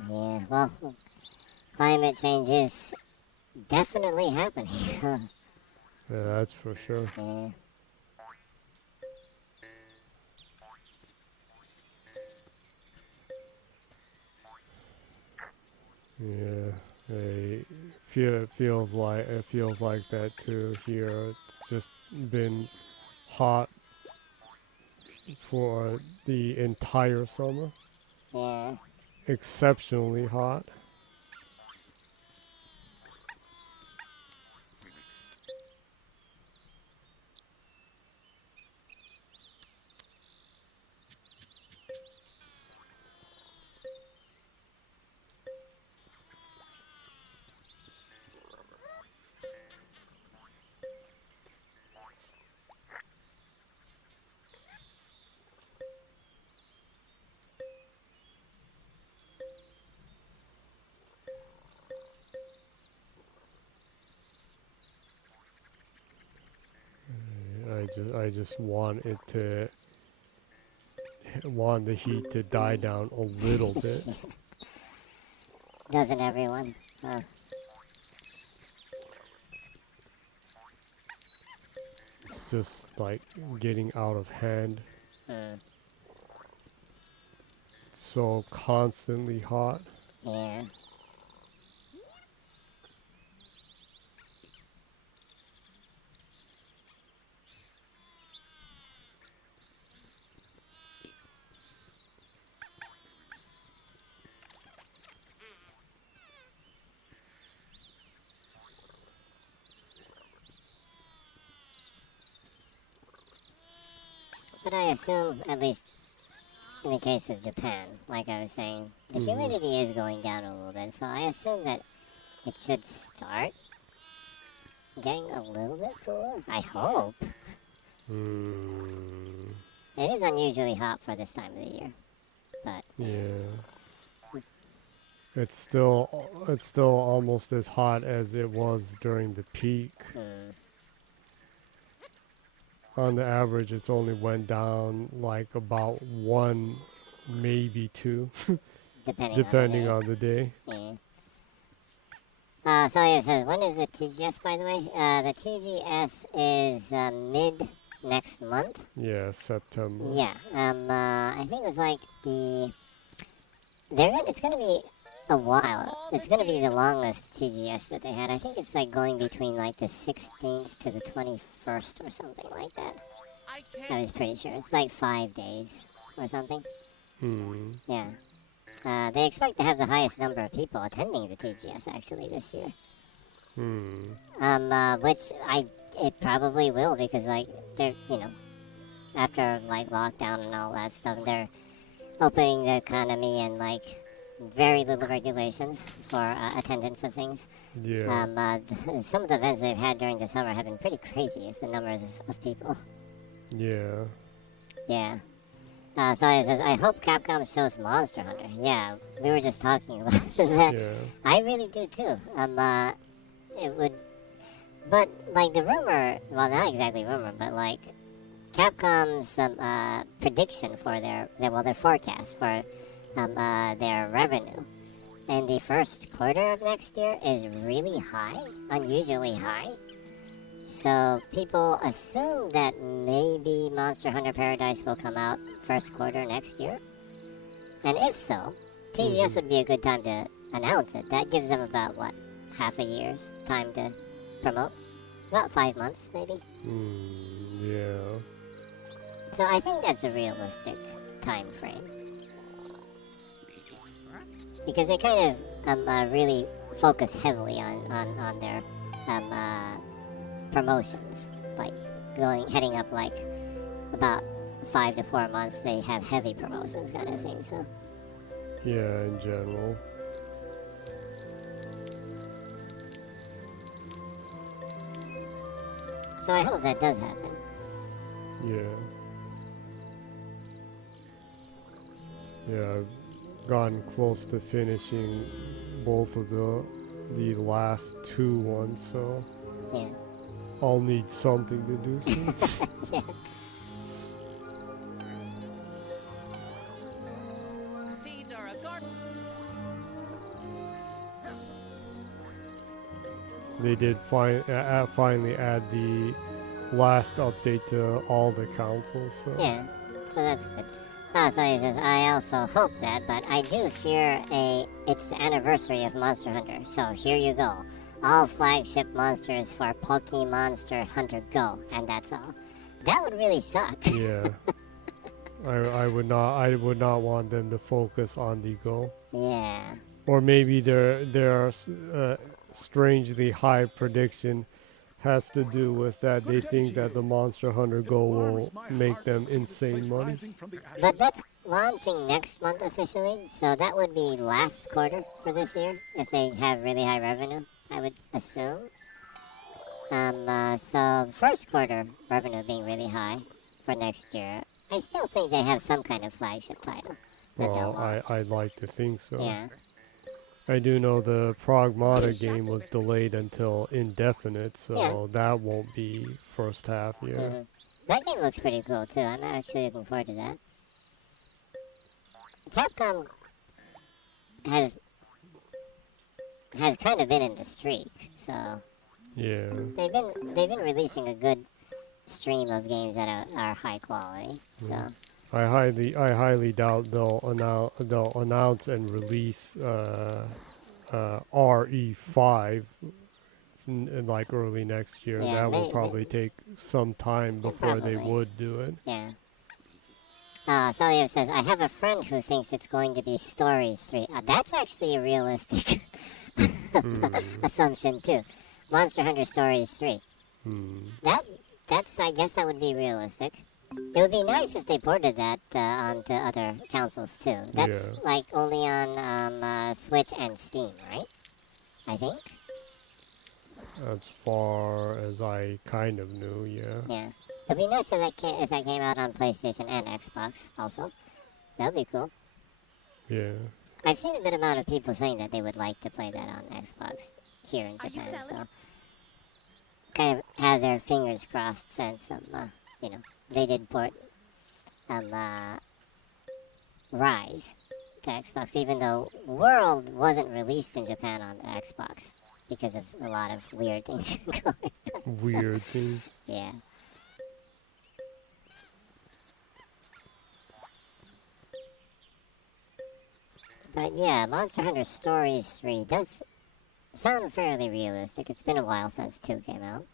Yeah, well, climate change is definitely happening. Yeah, that's for sure. Yeah. Yeah, it feels like that too here. It's just been hot for the entire summer. Yeah. Exceptionally hot. I just want it to want the heat to die down a little bit. Doesn't everyone? It's just like getting out of hand. Mm, It's so constantly hot. yeah. But I assume, at least in the case of Japan, like I was saying, the humidity is going down a little bit, so I assume that it should start getting a little bit cooler. I hope. Mm, It is unusually hot for this time of the year, but yeah. It's still almost as hot as it was during the peak. On the average, it's only went down like about 1, maybe 2, depending on the day. Yeah. So it says, when is the TGS, by the way? The TGS is mid next month. Yeah, September. Yeah. I think it was like it's gonna be a while. It's gonna be the longest TGS that they had. I think it's like going between like the 16th to the 21st or something like that. I was pretty sure. It's like 5 days or something. Yeah. They expect to have the highest number of people attending the TGS actually this year. Which it probably will, because like they're, after like lockdown and all that stuff, they're opening the economy and like very little regulations for attendance of things. Yeah. Some of the events they've had during the summer have been pretty crazy with the numbers of people. Yeah. Yeah. So it says, I hope Capcom shows Monster Hunter. Yeah, we were just talking about that. Yeah. I really do too. It would, but like the rumor, well, not exactly rumor, but like Capcom's prediction for their forecast for their revenue in the first quarter of next year is really high, unusually high. So people assume that maybe Monster Hunter Paradise will come out first quarter next year. And if so, TGS would be a good time to announce it. That gives them about, what, half a year's time to promote? About 5 months, maybe? Yeah. So I think that's a realistic time frame. Because they kind of really focus heavily on their promotions. Like heading up like about 5 to 4 months, they have heavy promotions kind of thing. So Yeah, in general. I hope that does happen. Yeah. Yeah, I've gotten close to finishing both of the last 2 ones, so Yeah. I'll need something to do soon. Yeah. Seeds are a garden. They did finally add the last update to all the consoles, so Yeah. So that's good. So he says, I also hope that, but I do fear it's the anniversary of Monster Hunter. So here you go. All flagship monsters for Pokemonster Hunter Go, and that's all. That would really suck. yeah. I would not want them to focus on the Go. Yeah. Or maybe their strangely high prediction has to do with that they think that the Monster Hunter Go will make them insane money. But that's launching next month officially, so that would be last quarter for this year if they have really high revenue, I would assume. So first quarter revenue being really high for next year, I still think they have some kind of flagship title that they'll Well, launch. I'd like to think so. Yeah. I do know the Pragmata game was delayed until indefinite, so Yeah. that won't be first half year. That game looks pretty cool too. I'm actually looking forward to that. Capcom has kind of been in a streak, so Yeah. they've been releasing a good stream of games that are high quality. So I highly doubt they'll announce and release RE5 like early next year. yeah, That will probably take some time before they probably. would do it. yeah. Salio says, I have a friend who thinks it's going to be Stories 3. That's actually a realistic assumption, too. Monster Hunter Stories 3. That's, I guess that would be realistic. It would be nice if they ported that onto other consoles, too. That's, Yeah. like, only on Switch and Steam, right? I think? As far as I kind of knew, yeah. Yeah. It'd be nice if that came out on PlayStation and Xbox, also. That'd be cool. Yeah. I've seen a good amount of people saying that they would like to play that on Xbox here in Are you Japan, selling? so kind of have their fingers crossed since they did port Rise to Xbox, even though World wasn't released in Japan on Xbox because of a lot of weird things going on. Weird things. Yeah. But yeah, Monster Hunter Stories 3 does sound fairly realistic. It's been a while since 2 came out.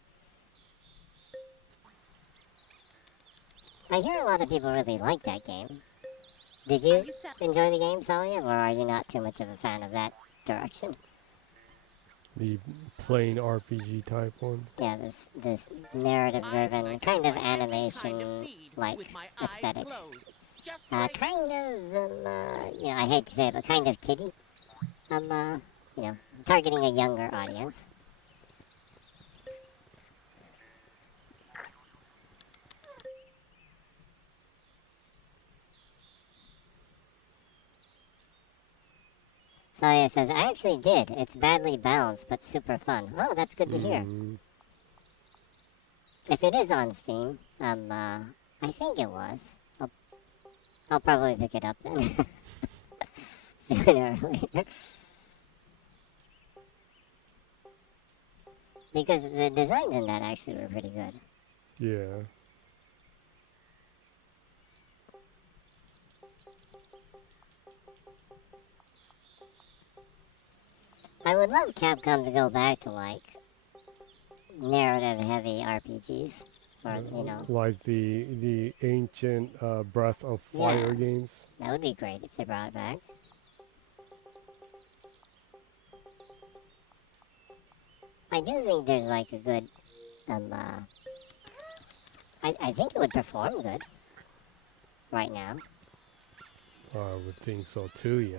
I hear a lot of people really like that game. Did you enjoy the game, Salia, or are you not too much of a fan of that direction? The plain RPG type one. Yeah, this narrative-driven kind of animation-like aesthetics. Kind of, I hate to say it, but kind of kiddie. Targeting a younger audience. Saya says, I actually did. It's badly balanced, but super fun. Oh, that's good to hear. If it is on Steam, I think it was. I'll probably pick it up then. Sooner or later. Because the designs in that actually were pretty good. Yeah. I would love Capcom to go back to, like, narrative-heavy RPGs. Or, Like the ancient Breath of Fire games. That would be great if they brought it back. I do think there's, like, a good, I think it would perform good right now. I would think so too, yeah.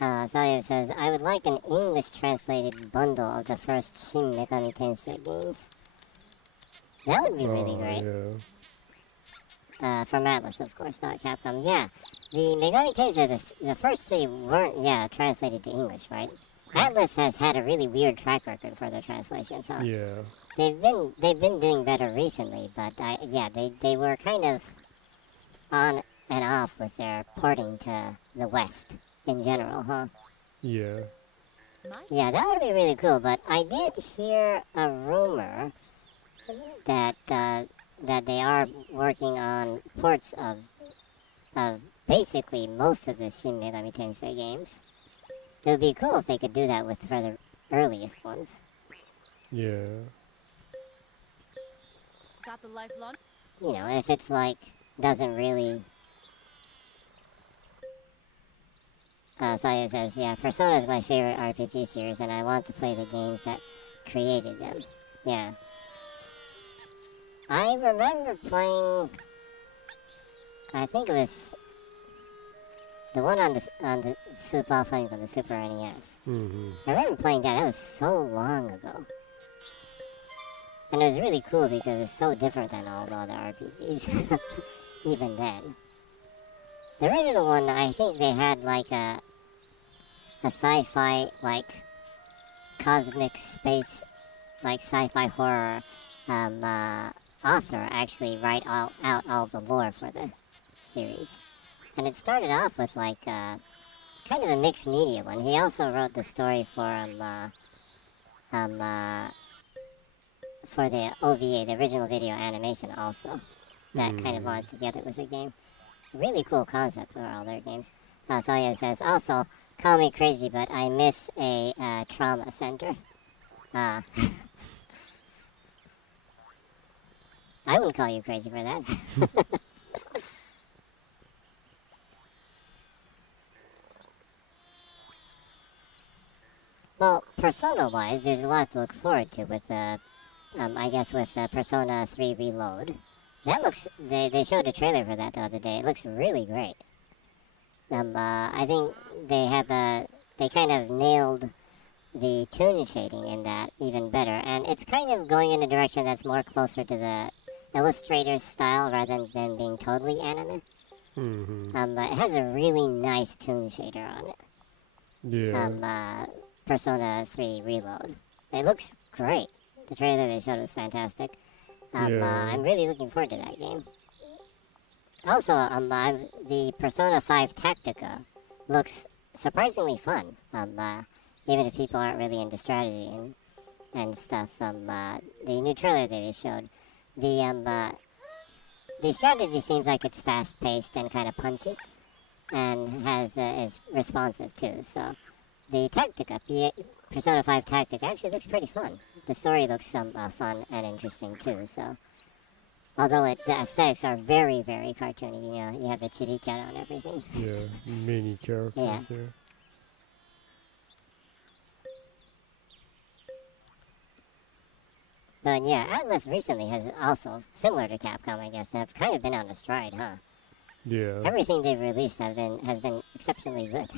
Sayo says, I would like an English translated bundle of the first Shin Megami Tensei games. That would be really great. Yeah. From Atlas, of course, not Capcom. Yeah, the Megami Tensei, the first 3 weren't, translated to English, right? Atlas has had a really weird track record for their translations, huh? Yeah. They've been doing better recently, but they were kind of on and off with their porting to the West in general, huh? Yeah. Yeah, that would be really cool, but I did hear a rumor that that they are working on ports of basically most of the Shin Megami Tensei games. It would be cool if they could do that with for the earliest ones. Yeah. Got the lifelong. If it's like doesn't really. Sayo says, yeah, Persona is my favorite RPG series, and I want to play the games that created them. Yeah. I remember playing. I think it was The one on the Super Famicom, the Super NES. Mm-hmm. I remember playing that. That was so long ago. And it was really cool because it was so different than all the other RPGs. Even then. The original one, I think they had like a sci-fi, like, cosmic space, like sci-fi horror author actually write out all the lore for the series. And it started off with like kind of a mixed media one. He also wrote the story for the OVA, the original video animation also. That kind of lodged together with the game. Really cool concept for all their games. Sawyer says, also, call me crazy, but I miss a trauma center. I wouldn't call you crazy for that. Well, Persona-wise, there's a lot to look forward to with, I guess, with Persona 3 Reload. That looks, they showed a trailer for that the other day. It looks really great. I think they kind of nailed the tune shading in that even better, and it's kind of going in a direction that's more closer to the illustrator's style rather than being totally anime. Mm-hmm. It has a really nice tune shader on it. Yeah. Persona 3 Reload. It looks great. The trailer they showed was fantastic. I'm really looking forward to that game. Also, the Persona 5 Tactica looks surprisingly fun. Even if people aren't really into strategy and stuff. The new trailer that they showed, the strategy seems like it's fast-paced and kind of punchy, and is responsive too. So, the Tactica, Persona 5 Tactica, actually looks pretty fun. The story looks fun and interesting too. So. Although the aesthetics are very, very cartoony, you know, you have the chibikara and everything. Yeah. Many characters. Yeah. Yeah. But yeah, Atlas recently has also, similar to Capcom, I guess, have kind of been on a stride, huh? Yeah. Everything they've released has been exceptionally good.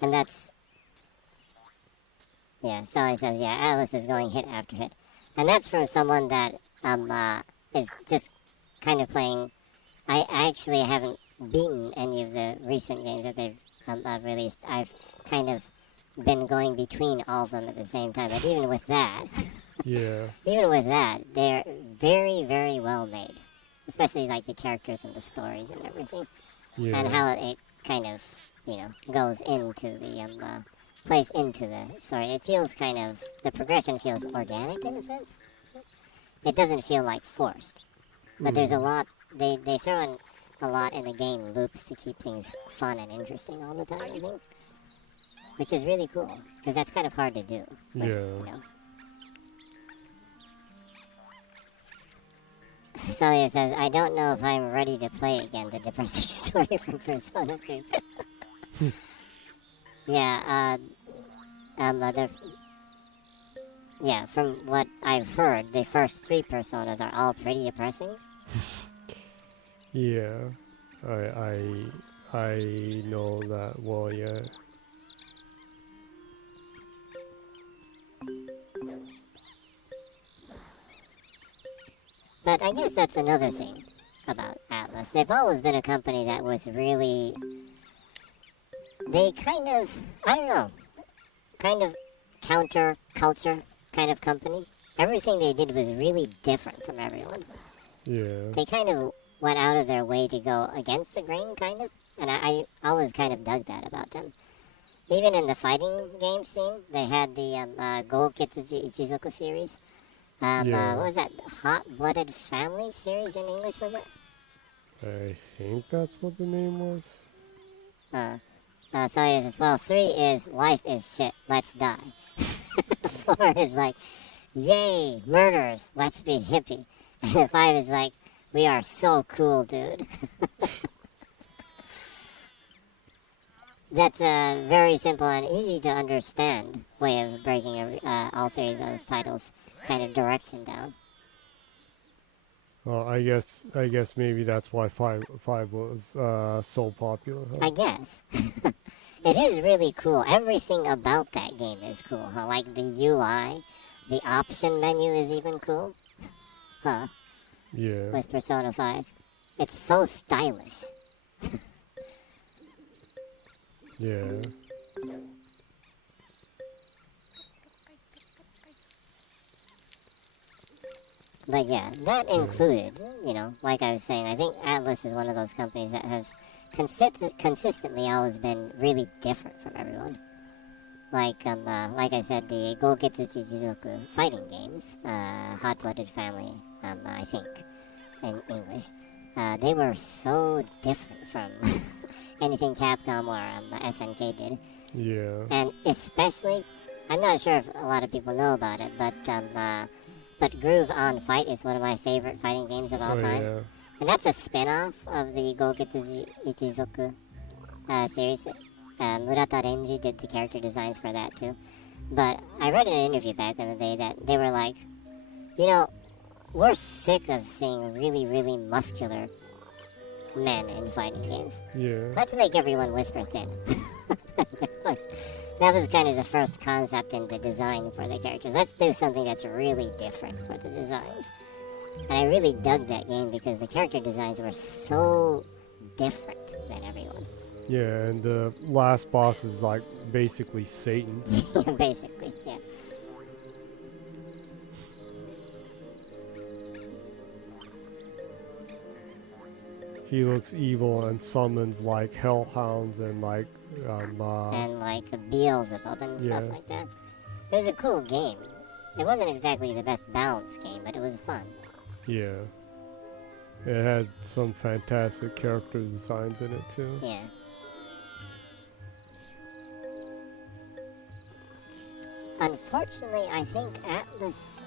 And that's, yeah, Sally says, yeah, Atlas is going hit after hit. And that's from someone that is just kind of playing. I actually haven't beaten any of the recent games that they've released. I've kind of been going between all of them at the same time. But even with that, Yeah. they're very, very well made. Especially like the characters and the stories and everything, Yeah. and how it kind of, you know, goes into the plays into the story. It feels kind of, the progression feels organic in a sense. It doesn't feel like forced. But there's a lot, they throw in a lot in the game loops to keep things fun and interesting all the time, I think. Which is really cool, because that's kind of hard to do. With, Yeah. You know. Salia says, I don't know if I'm ready to play again the depressing story from Persona 3. Yeah, yeah, from what I've heard, the first 3 Personas are all pretty depressing. Yeah. I know that. Well, yeah. But I guess that's another thing about Atlas. They've always been a company that was really, they kind of, I don't know, kind of counter culture kind of company. Everything they did was really different from everyone. Yeah. They kind of went out of their way to go against the grain, kind of. And I always kind of dug that about them. Even in the fighting game scene, they had the Gouketsuji Ichizoku series. Yeah. What was that? Hot-Blooded Family series in English, was it? I think that's what the name was. Sawyer says, well, 3 is life is shit, let's die. 4 is like, yay, murders, let's be hippie. And 5 is like, we are so cool, dude. That's a very simple and easy to understand way of breaking all 3 of those titles kind of direction down. I guess maybe that's why five was so popular. Huh? I guess. It is really cool. Everything about that game is cool, huh? Like the UI, the option menu is even cool, huh? Yeah. With Persona 5. It's so stylish. Yeah. But yeah, that included, like I was saying, I think Atlas is one of those companies that has consistently always been really different from everyone. Like I said, the Goketsu Chichizoku fighting games, Hot Blooded Family, I think, in English, they were so different from anything Capcom or SNK did. Yeah. And especially, I'm not sure if a lot of people know about it, but Groove on Fight is one of my favorite fighting games of all Oh time. yeah. And that's a spin-off of the Goketsu Ichizoku series. Murata Renji did the character designs for that too. But I read in an interview back in the day that they were like, we're sick of seeing really, really muscular men in fighting games. Yeah. Let's make everyone whisper thin. That was kind of the first concept in the design for the characters. Let's do something that's really different for the designs. And I really dug that game because the character designs were so different than everyone. Yeah, and the last boss is like basically Satan. Basically, yeah. He looks evil and summons like hellhounds and like And like Beelzebub and stuff Yeah. like that. It was a cool game. It wasn't exactly the best balanced game, but it was fun. yeah. It had some fantastic character designs in it too. Yeah. Unfortunately, I think Atlas,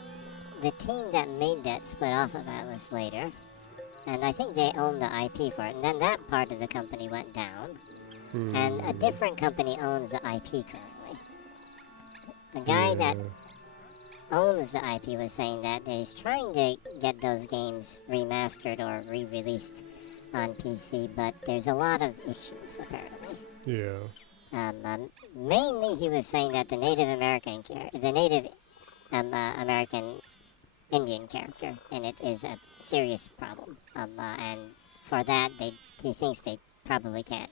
the team that made that split off of Atlas later, and I think they own the IP for it, and then that part of the company went down, and a different company owns the IP currently. The guy that owns the IP was saying that he's trying to get those games remastered or re-released on PC, but there's a lot of issues apparently. Yeah. Mainly, he was saying that the Native American American Indian character in it is a serious problem, and for that, he thinks they probably can't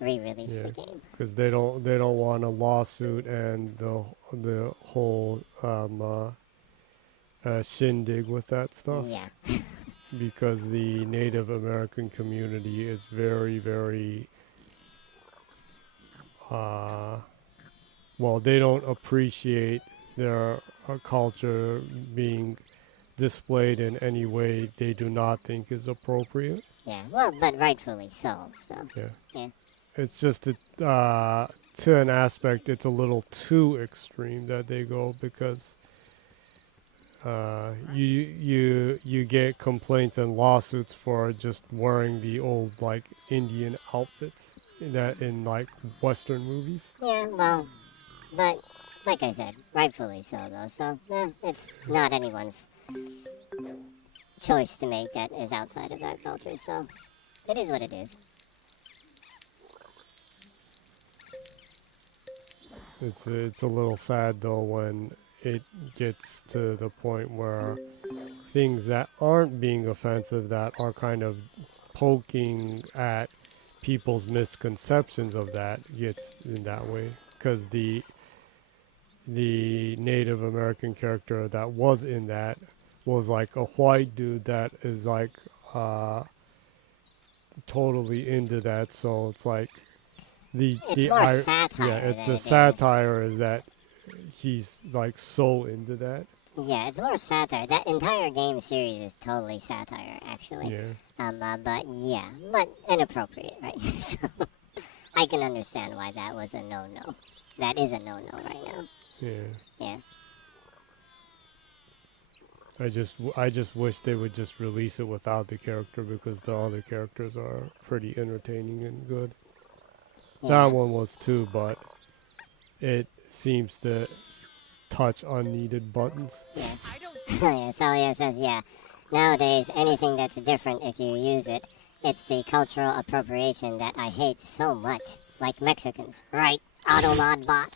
re-release the game. Because they don't want a lawsuit and the whole shindig with that stuff. Yeah. Because the Native American community is very, very well, they don't appreciate their culture being displayed in any way they do not think is appropriate. Yeah, well, but rightfully so. Yeah. It's just that to an aspect, it's a little too extreme that they go because you get complaints and lawsuits for just wearing the old like Indian outfits in like Western movies. Yeah, well, but like I said, rightfully so, though. So it's not anyone's choice to make that is outside of that culture. So it is what it is. It's a little sad though when it gets to the point where things that aren't being offensive, that are kind of poking at people's misconceptions of that, gets in that way. Because the Native American character that was in that was like a white dude that is like totally into that. So it's like It's more satire. yeah, than the it satire is that he's like so into that. Yeah, it's more satire. That entire game series is totally satire, actually. Yeah. But inappropriate, right? So I can understand why that was a no-no. That is a no-no right now. Yeah. Yeah. I just wish they would just release it without the character because the other characters are pretty entertaining and good. Yeah. That one was too, but it seems to touch unneeded buttons. Yeah. Yeah, Salia says, yeah. nowadays, anything that's different, if you use it, it's the cultural appropriation that I hate so much. Like Mexicans, right? Automod bot.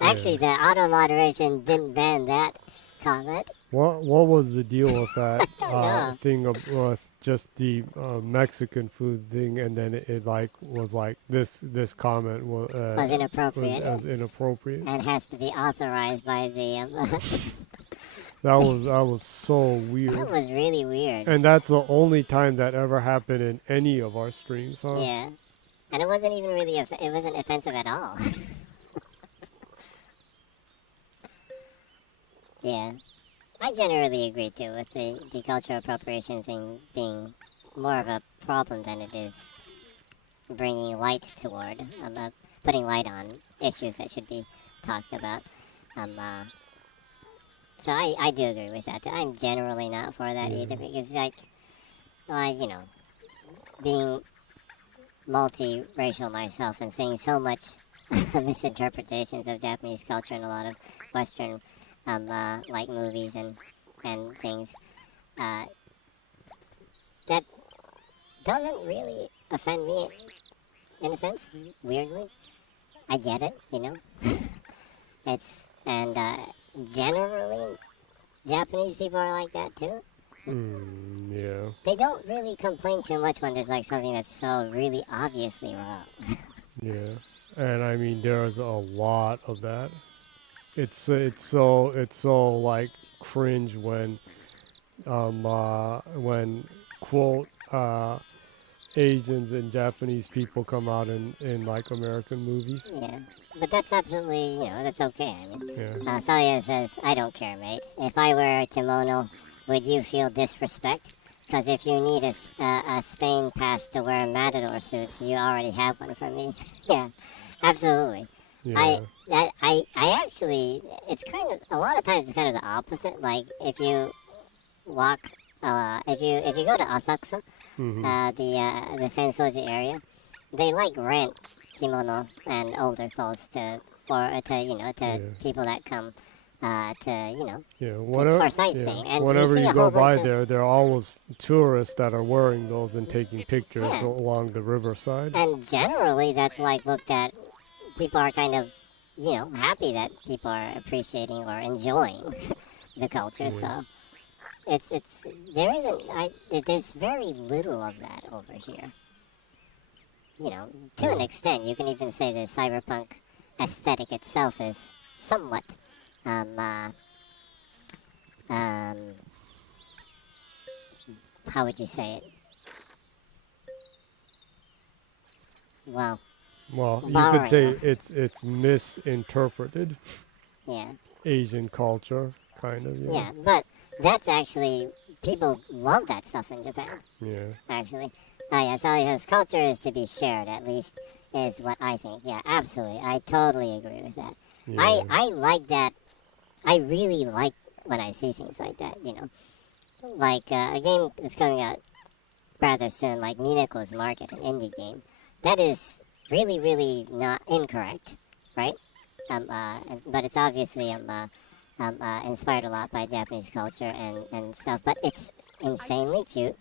Actually, the auto moderation didn't ban that comment. What was the deal with that know. thing with just the Mexican food thing, and then it like was like this comment Was inappropriate. as inappropriate. And has to be authorized by the. That was so That weird. was really weird. And that's the only time that ever happened in any of our streams, huh? Yeah, and it wasn't even really. It wasn't offensive at all. Yeah, I generally agree too with the cultural appropriation thing being more of a problem than it is bringing light toward, putting light on issues that should be talked about. So I do agree with that. I'm generally not for that either because you know, being multiracial myself and seeing so much misinterpretations of Japanese culture in a lot of Western like movies and things, that doesn't really offend me in a sense. Weirdly, I get it, you know. It's and generally Japanese people are like that too. Yeah. They don't really complain too much when there's like something that's so really obviously wrong. Yeah. And I mean, there's a lot of that. It's so like cringe when quote Asians and Japanese people come out in like American movies. Yeah, but that's absolutely, that's okay. I mean, Yeah. Saya says, I don't care, mate. If I wear a kimono, would you feel disrespect? Because if you need a Spain pass to wear matador suits, you already have one from me. Yeah, absolutely. Yeah. I actually, it's kind of, a lot of times it's kind of the opposite. Like, if you walk, if you go to Asakusa, the Sensoji area, they like rent kimono and older clothes to people that come Yeah, for sightseeing. And whenever see you a go whole by bunch of, there are always tourists that are wearing those and taking pictures Yeah. along the riverside. and generally that's like looked at. People are kind of happy that people are appreciating or enjoying the culture. So it's there isn't there's very little of that over here. To an extent, you can even say the cyberpunk aesthetic itself is somewhat um, how would you say it? Well, Well, you borrowing. could say it's misinterpreted Yeah. Asian culture, kind of. Yeah, but that's actually people love that stuff in Japan. Yeah. Actually, yeah. So his culture is to be shared. At least is what I think. Yeah, absolutely. I totally agree with that. Yeah. I like that. I really like when I see things like that. Like a game that's coming out rather soon, like Minako's Market, an indie game. That is really, really not incorrect, right? But it's obviously inspired a lot by Japanese culture and stuff. But it's insanely cute,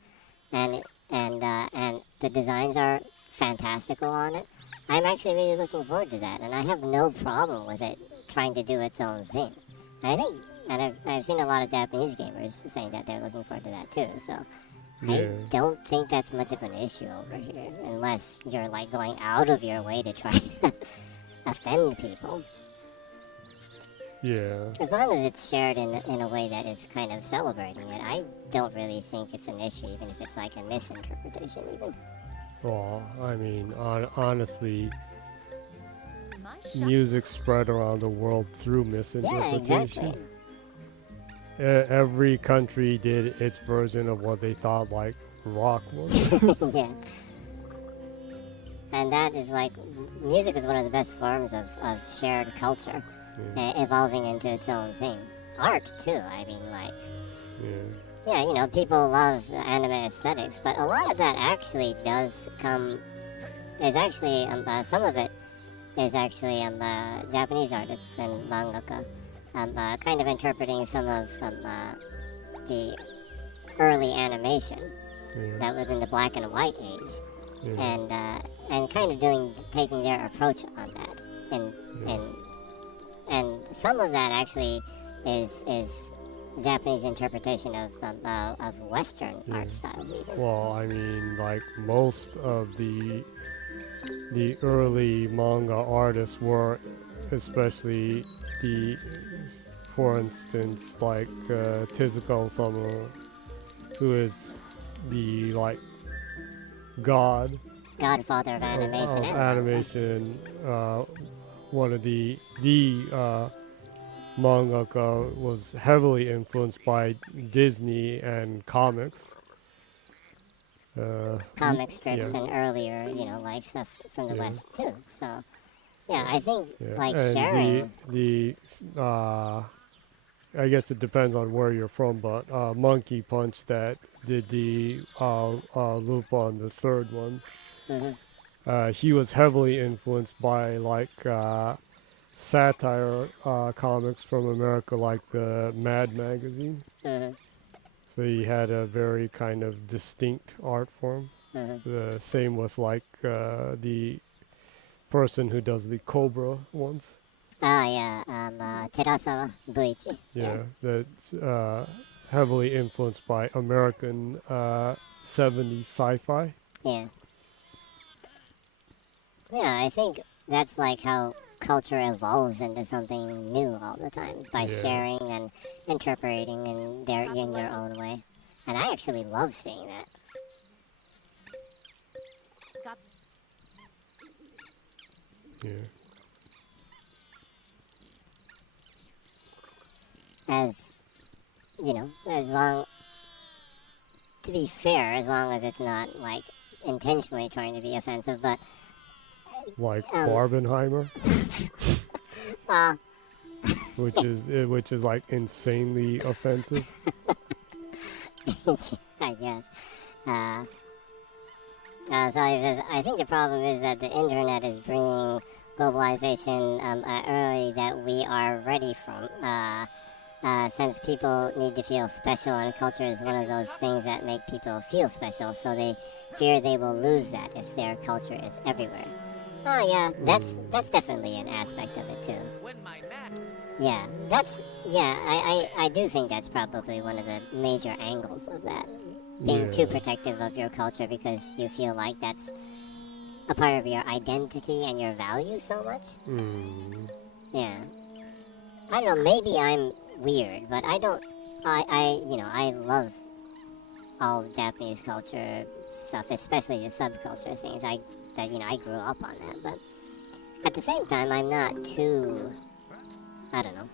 and the designs are fantastical on it. I'm actually really looking forward to that, and I have no problem with it trying to do its own thing. I think, and I've seen a lot of Japanese gamers saying that they're looking forward to that too. So I Yeah. don't think that's much of an issue over here, unless you're like going out of your way to try to offend people. Yeah. As long as it's shared in a way that is kind of celebrating it, I don't really think it's an issue, even if it's like a misinterpretation, even. Well, I mean, honestly, My shop music spread around the world through Yeah, misinterpretation. exactly. Every country did its version of what they thought like rock was. Yeah. And that is like, music is one of the best forms of shared culture, evolving into its own thing. Art, too, I mean, like, Yeah. yeah, people love anime aesthetics, but a lot of that actually is actually, some of it is actually Japanese artists and mangaka kind of interpreting some of the early animation Yeah. that was in the black and white age, Yeah. and kind of taking their approach on that, and Yeah. and some of that actually is Japanese interpretation of Western Yeah. art styles even. Well, I mean, like most of the early manga artists were, especially the, for instance, like Tezuka Osamu, who is the like god Godfather of animation. of and manga. animation, one of the mangaka, was heavily influenced by Disney and comics. Comic strips yeah. and earlier, like stuff from the Yeah. West too. So, yeah, I think Yeah, like and sharing. the I guess it depends on where you're from, but Monkey Punch that did the Lupin the third one. Hmm. He was heavily influenced by like satire comics from America, like the Mad magazine. Hmm. So he had a very kind of distinct art form. Hmm. The same with like the person who does the Cobra ones. Ah, yeah, Terasawa Buichi. Yeah, that's heavily influenced by American 70s sci-fi. Yeah. Yeah, I think that's like how culture evolves into something new all the time by Yeah. sharing and interpreting in your own way. And I actually love seeing that. Got Yeah. As as long to be fair, as long as it's not like intentionally trying to be offensive, but Like Um, Barbenheimer, uh, which is like insanely offensive. I guess. I think the problem is that the internet is bringing globalization early that we are ready from. Since people need to feel special, and culture is one of those things that make people feel special, so they fear they will lose that if their culture is everywhere. Oh yeah, that's definitely an aspect of it too. When my man. Yeah, I do think that's probably one of the major angles of that. Being too Yeah. protective of your culture because you feel like that's a part of your identity and your value so much. Mm. Yeah. I don't know, maybe I'm weird, but I don't I love all Japanese culture stuff, especially the subculture things. I grew up on that, but at the same time I'm not too, I don't know.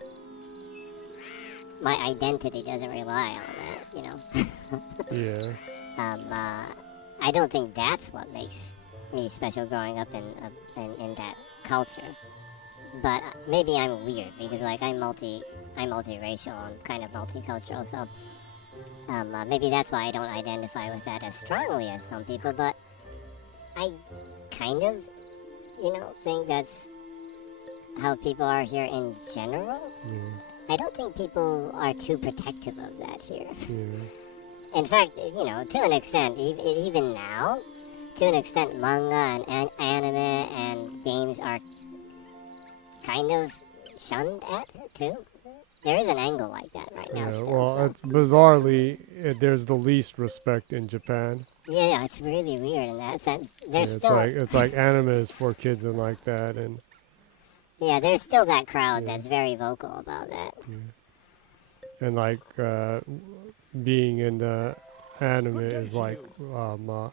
My identity doesn't rely on that. Yeah. I don't think that's what makes me special growing up in that culture. But maybe I'm weird because like I'm multiracial and kind of multicultural, so maybe that's why I don't identify with that as strongly as some people. But I kind of, think that's how people are here in general. Yeah. I don't think people are too protective of that here. Yeah. In fact, to an extent, even now, to an extent, manga and anime and games are kind of shunned at too. There is an angle like that right now Yeah. still. Well, So. it's bizarrely there's the least respect in Japan. Yeah, it's really weird in that sense. Yeah, There's it's still, like anime is for kids and like that, and there's still that crowd Yeah. that's very vocal about that. like being in the anime Good day is to like you.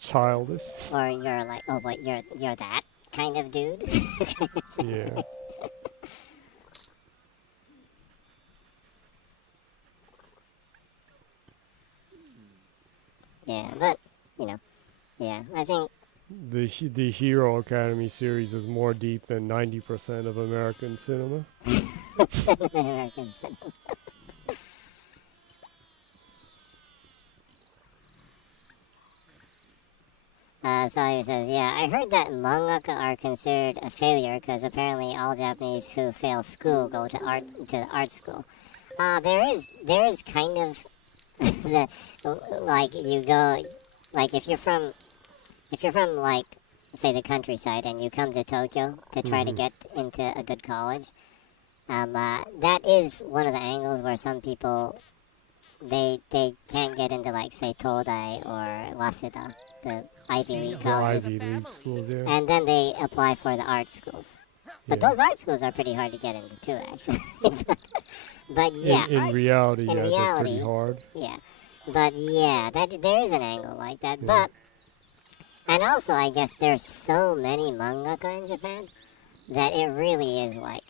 childish. Or you're like, oh, but you're that kind of dude. Yeah. Yeah, but yeah, I think The Hero Academy series is more deep than 90% of American cinema. Americans. Sally says, yeah, I heard that mangaka are considered a failure because apparently all Japanese who fail school go to art school. There is kind of the like you go like if you're from like say the countryside and you come to Tokyo to try to get into a good college, that is one of the angles where some people they can't get into like say Todai or Waseda, the Ivy League The colleges, Ivy League schools, yeah. and then they apply for the art schools. But Yeah. those art schools are pretty hard to get into too, actually. but yeah, In reality, in yeah, they're pretty reality, hard. yeah. But yeah, that there is an angle like that. Yeah. But and also, I guess there's so many mangaka in Japan that it really is like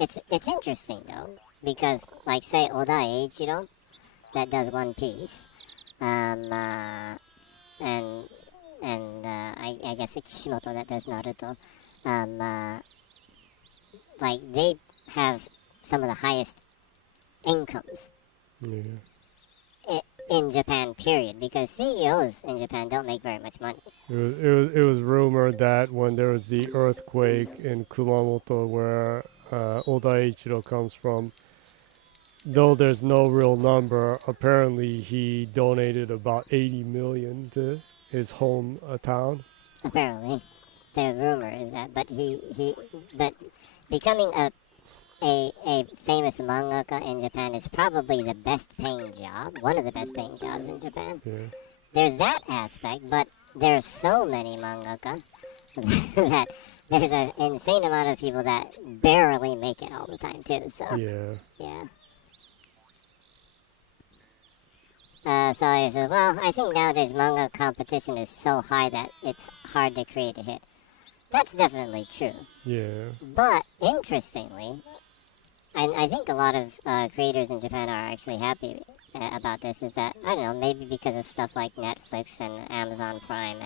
it's interesting though because like say Oda Eiichiro that does One Piece, and I guess Kishimoto that does Naruto, like they have some of the highest incomes Yeah. in Japan. Period. Because CEOs in Japan don't make very much money. It was rumored that when there was the earthquake in Kumamoto where Oda Ichiro comes from, though there's no real number, apparently he donated about 80 million to his home town. Apparently, the rumor is that, but becoming a famous mangaka in Japan is probably the best paying job, one of the best paying jobs in Japan. Yeah. There's that aspect, but there's so many mangaka that there's an insane amount of people that barely make it all the time too. So Yeah. yeah. Sawyer says, well, I think nowadays manga competition is so high that it's hard to create a hit. That's definitely true. Yeah. But interestingly, I think a lot of creators in Japan are actually happy about this. Is that I don't know, maybe because of stuff like Netflix and Amazon Prime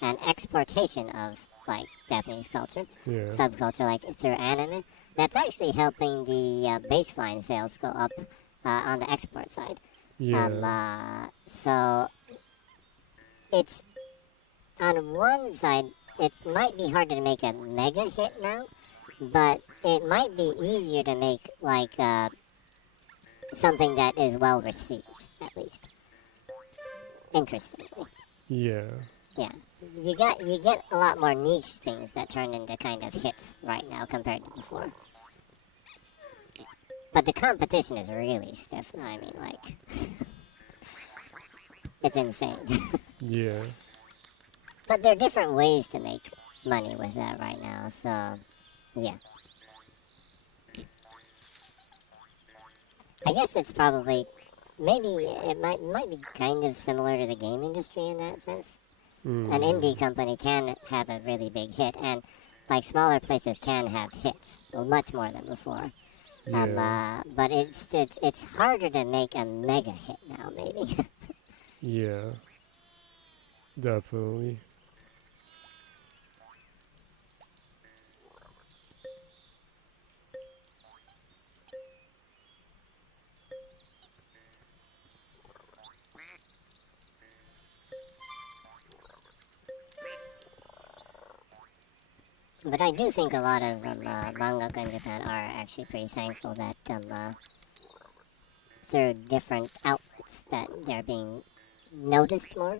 and exportation of like Japanese culture, Yeah. subculture like through anime. That's actually helping the baseline sales go up on the export side. Yeah. So it's on one side, it might be harder to make a mega hit now, but it might be easier to make like something that is well received, at least. Interestingly, Yeah. yeah, you get a lot more niche things that turn into kind of hits right now compared to before. But the competition is really stiff. I mean, like, it's insane. Yeah. But there are different ways to make money with that right now, so yeah. I guess it's probably maybe it might be kind of similar to the game industry in that sense. An indie company can have a really big hit, and like smaller places can have hits, well, much more than before. Yeah. But it's harder to make a mega hit now, maybe. Yeah. Definitely. But I do think a lot of mangaka in Japan are actually pretty thankful that through different outlets that they're being noticed more.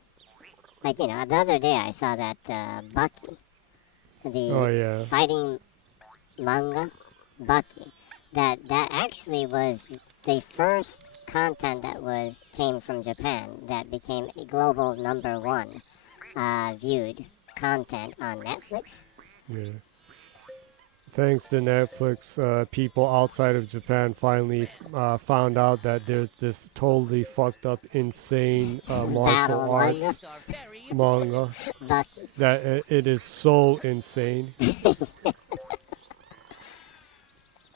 Like, you know, the other day I saw that Baki, Oh the yeah. fighting manga, Baki, that actually was the first content that came from Japan that became a global number one viewed content on Netflix. Yeah. Thanks to Netflix, people outside of Japan finally found out that there's this totally fucked up, insane martial Battle manga. arts Are very manga Baki. that it is so insane.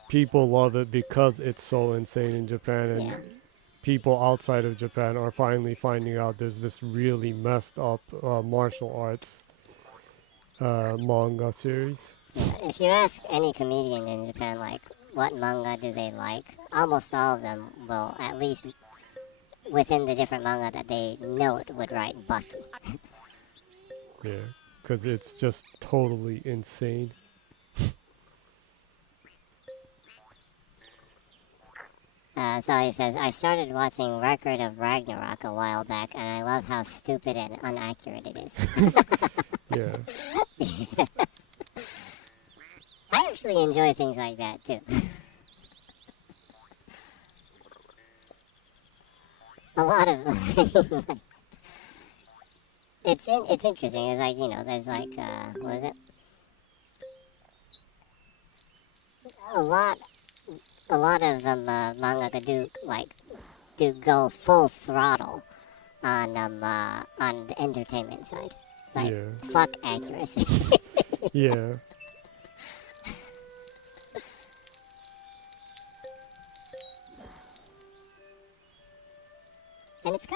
People love it because it's so insane in Japan, and Yeah. people outside of Japan are finally finding out there's this really messed up martial arts manga series. If you ask any comedian in Japan, like, what manga do they like, almost all of them will, at least within the different manga that they note, would write Baki. Yeah, because it's just totally insane. So he says, I started watching Record of Ragnarok a while back, and I love how stupid and inaccurate it is. Yeah, I actually enjoy things like that too. A lot of it's interesting. It's like, there's like what is it? A lot a lot of manga do go full throttle on the entertainment side. Like yeah, fuck accuracy. yeah, And it's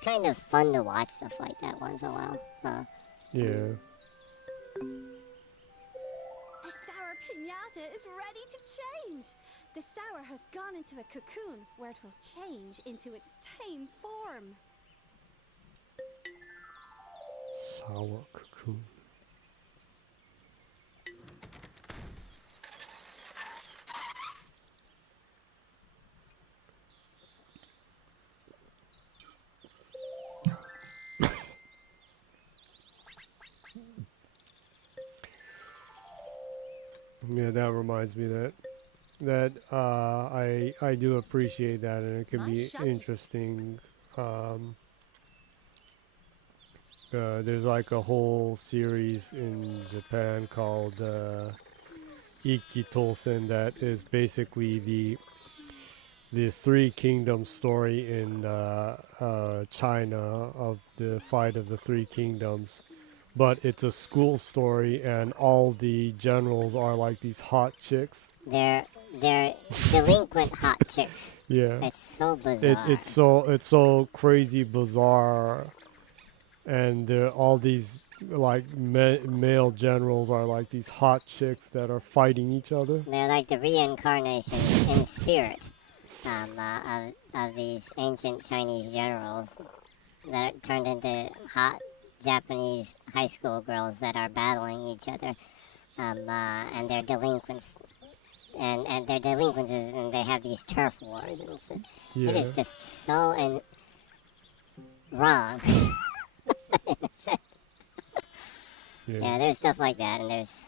kind of fun to watch stuff like that once in a while. yeah. The sour piñata is ready to change. The sour has gone into a cocoon where it will change into its tame form. Sour cocoon. Yeah, that reminds me that I do appreciate that, and it can be interesting. Um, there's like a whole series in Japan called Ikki Tolsen that is basically the Three Kingdoms story in China of the fight of the Three Kingdoms. But it's a school story, and all the generals are like these hot chicks. They're delinquent hot chicks. Yeah, It's so bizarre. it's so crazy bizarre, and all these like male generals are like these hot chicks that are fighting each other. They're like the reincarnation in spirit of these ancient Chinese generals that turned into hot Japanese high school girls that are battling each other, and they're delinquents, and they're delinquencies, and they have these turf wars, and Yeah, it is just so wrong. yeah, Yeah, there's stuff like that, and there's.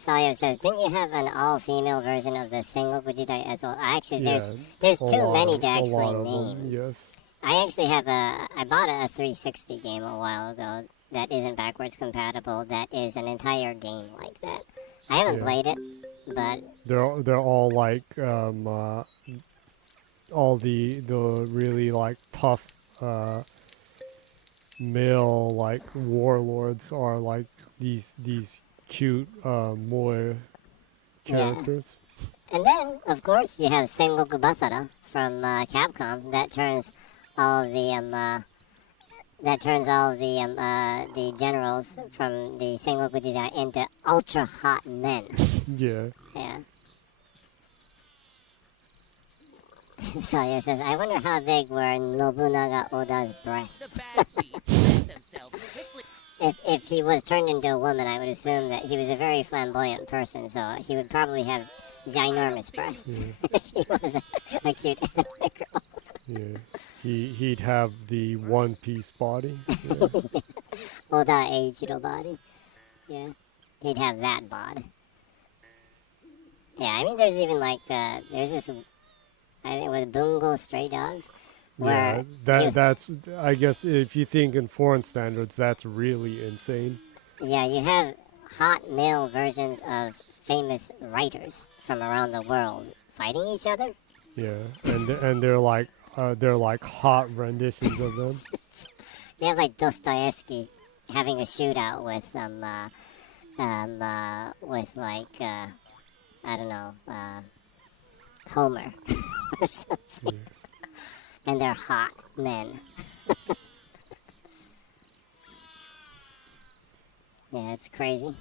Sawyer says, didn't you have an all-female version of the Sengoku Jidai as well? Actually, yeah. there's A too lot many of- to a actually lot of name. them, yes. I actually I bought a 360 game a while ago that isn't backwards compatible. That is an entire game like that. I haven't Yeah. played it, but They're all like all the really like tough male like warlords are like these cute moe yeah. characters. And then, of course, you have Sengoku Basara from Capcom that turns all the generals from the Sengoku Jidai into ultra hot men. Yeah, Yeah. Sawyer says, I wonder how big were Nobunaga Oda's The breasts. bad seeds plant themselves quickly. If he was turned into a woman, I would assume that he was a very flamboyant person, so he would probably have ginormous breasts yeah, if he was a cute anime girl. yeah. He'd have the One Piece body. Yeah, Oda Eiichiro body. Yeah. He'd have that bod. Yeah, I mean, there's even like, there's this, I think it was Bungo Stray Dogs, yeah. where That's I guess if you think in foreign standards, that's really insane. yeah, you have hot male versions of famous writers from around the world fighting each other. Yeah, and they're like hot renditions of them. You have like Dostoevsky having a shootout with like I don't know Homer or something, and they're hot men. Yeah, it's crazy.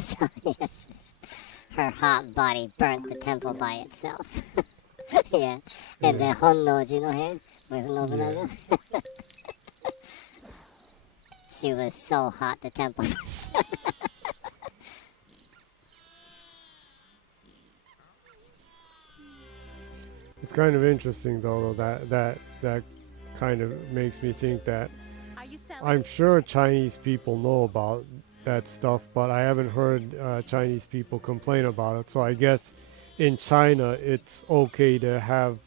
So, yes. her hot body burnt the temple by itself. Yeah. And the Honnoji no head with Nobunaga. She was so hot, the temple. It's kind of interesting though that kind of makes me think that Are you selling? I'm sure Chinese people know about that stuff, but I haven't heard Chinese people complain about it. So I guess in China it's okay to have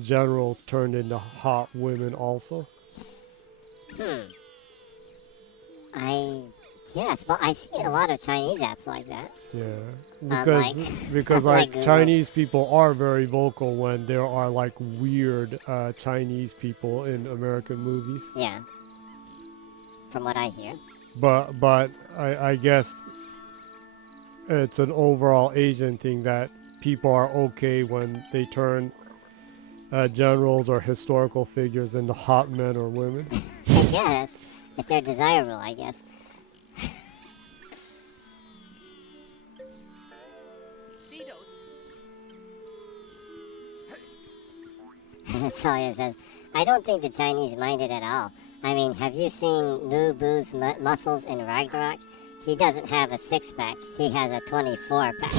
generals turned into hot women also. I Yes, well, I see a lot of Chinese apps like that. Yeah, Like because like like Google. Chinese people are very vocal when there are like weird Chinese people in American movies. Yeah. From what I hear. But I guess it's an overall Asian thing that people are okay when they turn generals or historical figures into hot men or women. I guess. If they're desirable, I guess. She don't. Sawyer says, I don't think the Chinese mind it at all. I mean, have you seen Lu Bu's muscles in Ragnarok? He doesn't have a six-pack. He has a 24-pack.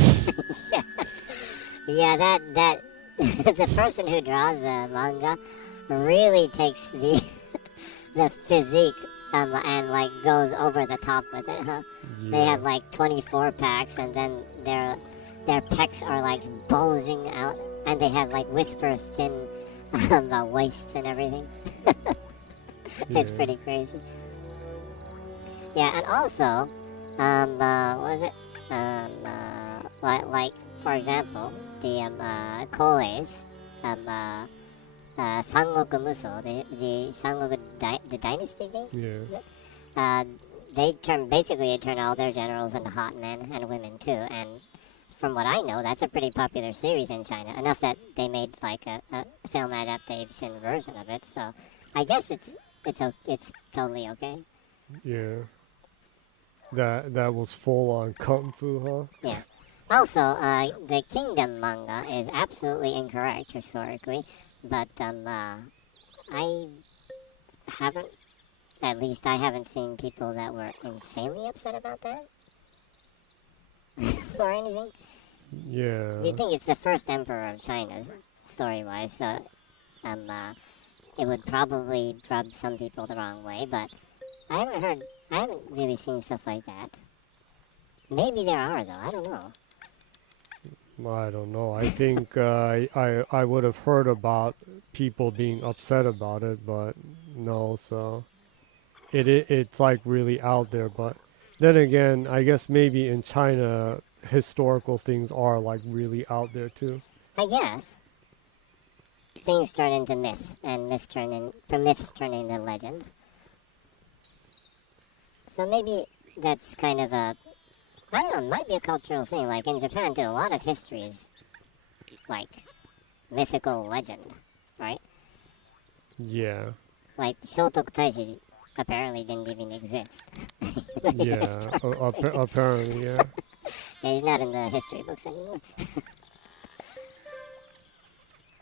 Yeah, that the person who draws the manga really takes the physique and like goes over the top with it, huh? Yeah. They have like 24 packs, and then their pecs are like bulging out, and they have like whisper thin waists and everything. It's Yeah. pretty crazy. Yeah, and also, what is it? Like for example, the Koleis, Sangoku Muso, the Sangoku the dynasty game. Yeah. Uh, they basically turn all their generals into hot men and women too, and from what I know, that's a pretty popular series in China. Enough that they made like a film adaptation version of it. So I guess it's totally okay. Yeah. That was full on kung fu, huh? Yeah. Also, the Kingdom manga is absolutely incorrect historically, but I haven't, at least I haven't seen people that were insanely upset about that or anything. Yeah. You'd think it's the first emperor of China, story-wise, so it would probably rub some people the wrong way, but I haven't really seen stuff like that. Maybe there are, though, I don't know. I don't know. I think I would have heard about people being upset about it, but no. So it's like really out there. But then again, I guess maybe in China, historical things are like really out there too. I guess. Things turn into myth, and myths turn into legend. So maybe that's kind of a, I don't know, it might be a cultural thing. Like in Japan, too, a lot of history is like mythical legend, right? Yeah. Like Shotoku Taishi apparently didn't even exist. Yeah. Apparently, yeah. Yeah, he's not in the history books anymore.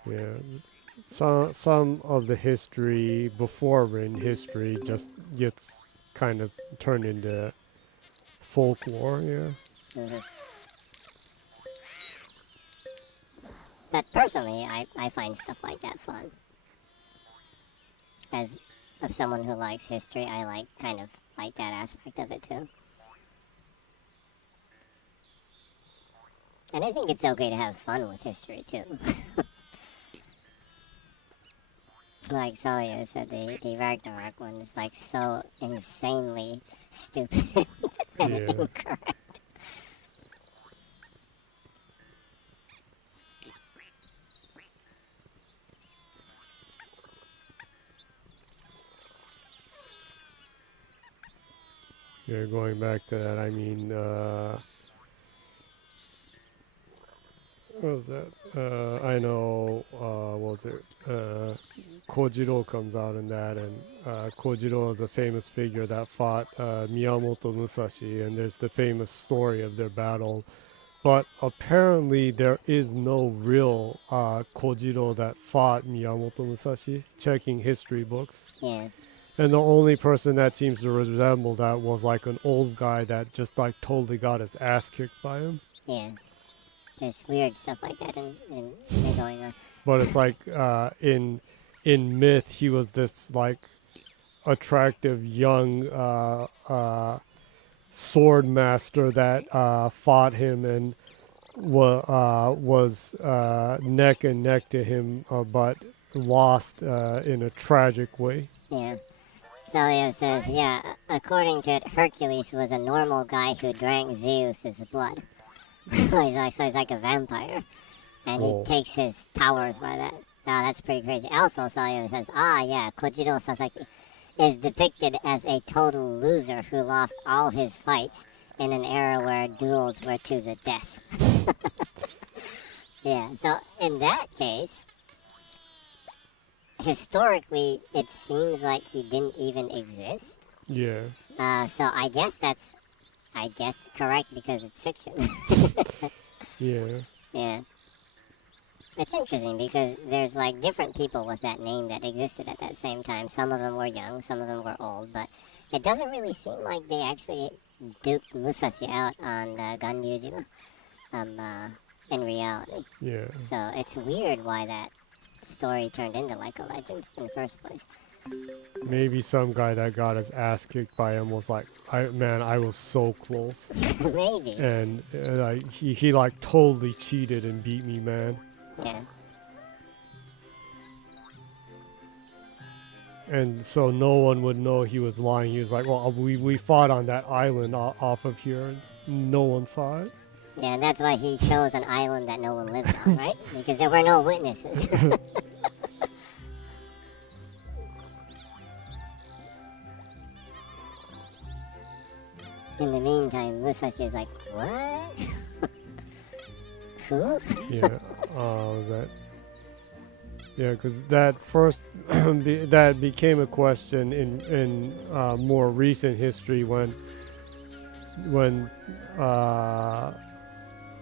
Yeah. Some of the history before written history just gets kind of turned into folklore. Yeah. Mhm. But personally, I find stuff like that fun. As of someone who likes history, I like kind of like that aspect of it too. And I think it's okay to have fun with history too. Like Sawyer said, the Ragnarok one is like so insanely stupid and Yeah. incorrect. Yeah, going back to that, I mean, what was that? I know, what was it? Kojiro comes out in that, and Kojiro is a famous figure that fought Miyamoto Musashi, and there's the famous story of their battle. But apparently there is no real Kojiro that fought Miyamoto Musashi, checking history books. Yeah. And the only person that seems to resemble that was like an old guy that just like totally got his ass kicked by him. Yeah. There's weird stuff like that in going on. But it's like in myth, he was this like attractive young sword master that fought him and was neck and neck to him, but lost in a tragic way. Yeah. Celio says, yeah, according to it, Hercules was a normal guy who drank Zeus's blood. So he's like a vampire. And he takes his powers by that. Now that's pretty crazy. Also, Celio says, Kojiro Sasaki is depicted as a total loser who lost all his fights in an era where duels were to the death. Yeah, so in that case, historically, it seems like he didn't even exist. Yeah. So I guess that's, correct because it's fiction. Yeah. Yeah. It's interesting because there's like different people with that name that existed at that same time. Some of them were young, some of them were old, but it doesn't really seem like they actually duped Musashi out on Ganryujima in reality. Yeah. So it's weird why that story turned into like a legend in the first place. Maybe some guy that got his ass kicked by him was like, I was so close. Maybe. And like he like totally cheated and beat me, man. Yeah. And so no one would know he was lying. He was like, well, we fought on that island off of here, and no one saw it. Yeah, and that's why he chose an island that no one lived on, right? Because there were no witnesses. In the meantime, Musashi is like, what? Who? Yeah. Was that? Yeah, because that first that became a question in more recent history when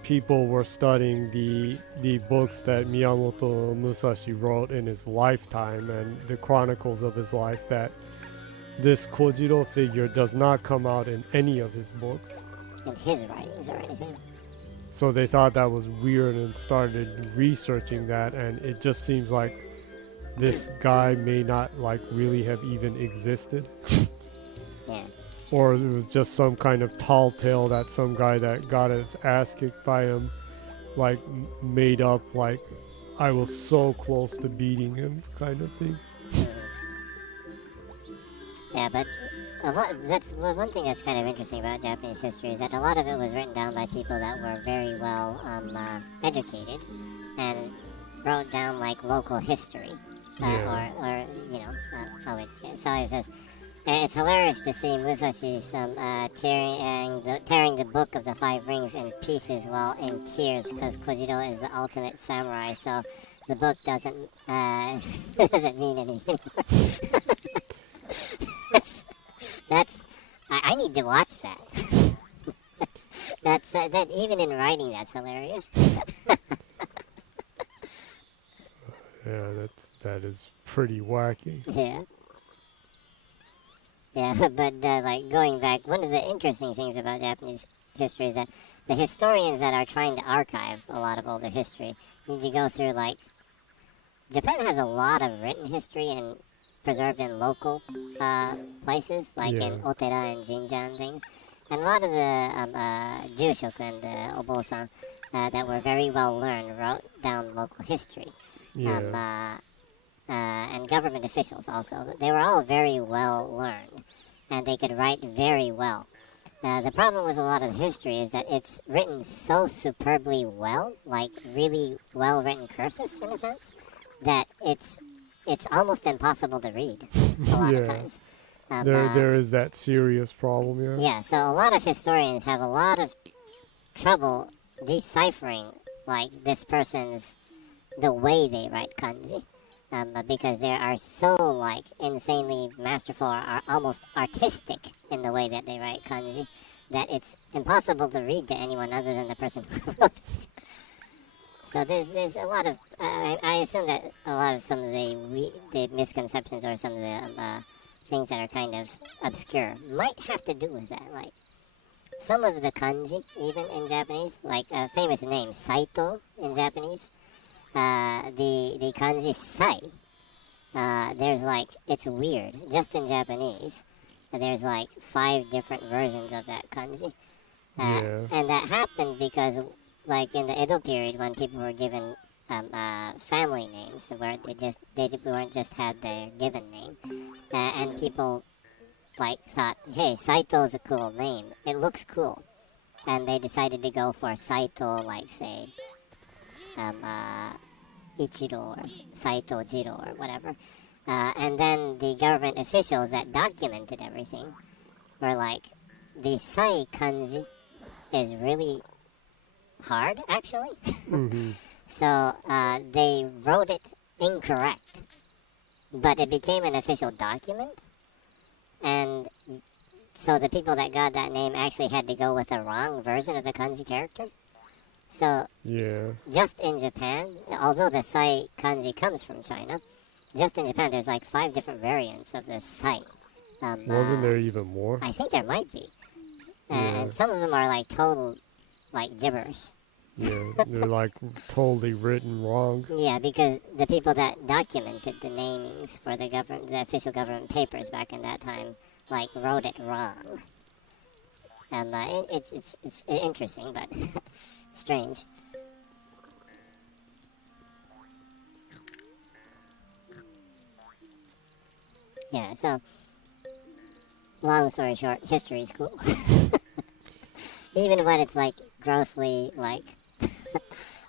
people were studying the books that Miyamoto Musashi wrote in his lifetime and the chronicles of his life, that this Kojiro figure does not come out in any of his books. In his writings or anything. So they thought that was weird and started researching that, and it just seems like this guy may not like really have even existed. Yeah. Or it was just some kind of tall tale that some guy that got his ass kicked by him like made up, like I was so close to beating him kind of thing. Yeah, but that's one thing that's kind of interesting about Japanese history is that a lot of it was written down by people that were very well educated and wrote down like local history, or you know, so it says it's hilarious to see Musashi tearing the book of the Five Rings in pieces while in tears because Kojiro is the ultimate samurai, so the book doesn't doesn't mean anything. I need to watch that. That even in writing, that's hilarious. Yeah, that is pretty wacky. Yeah. Yeah, but like going back, one of the interesting things about Japanese history is that the historians that are trying to archive a lot of older history need to go through like Japan has a lot of written history and preserved in local places, like in Otera and Jinja and things. And a lot of the Jushoku and the Obosan that were very well learned wrote down local history. Yeah. And government officials also. They were all very well learned, and they could write very well. The problem with a lot of history is that it's written so superbly well, like really well written cursive in a sense, that it's almost impossible to read a lot of times. There is that serious problem, yeah. Yeah, so a lot of historians have a lot of trouble deciphering like this person's the way they write kanji. because they are so like insanely masterful or almost artistic in the way that they write kanji that it's impossible to read to anyone other than the person who wrote it. So there's a lot of I assume that a lot of some of the misconceptions or some of the things that are kind of obscure might have to do with that. Like some of the kanji, even in Japanese, like a famous name Saito in Japanese, the kanji sai. There's like it's weird. Just in Japanese, there's like 5 different versions of that kanji. Yeah. And that happened because, like in the Edo period, when people were given family names, where they weren't just had their given name, and people like thought, hey, Saito is a cool name. It looks cool, and they decided to go for Saito, like say, Ichiro or Saito Jiro or whatever. And then the government officials that documented everything were like, the Sai kanji is really hard, actually. Mm-hmm. So they wrote it incorrect, but it became an official document. And so the people that got that name actually had to go with the wrong version of the kanji character. So Yeah. just in Japan, although the Sai kanji comes from China, just in Japan there's like 5 different variants of the Sai. Wasn't there even more? I think there might be. Yeah. And some of them are like total, like gibberish. Yeah, they're like totally written wrong. Yeah, because the people that documented the namings for the official government papers back in that time, like wrote it wrong. And it's interesting, but strange. Yeah, so long story short, history's cool. Even when it's like grossly like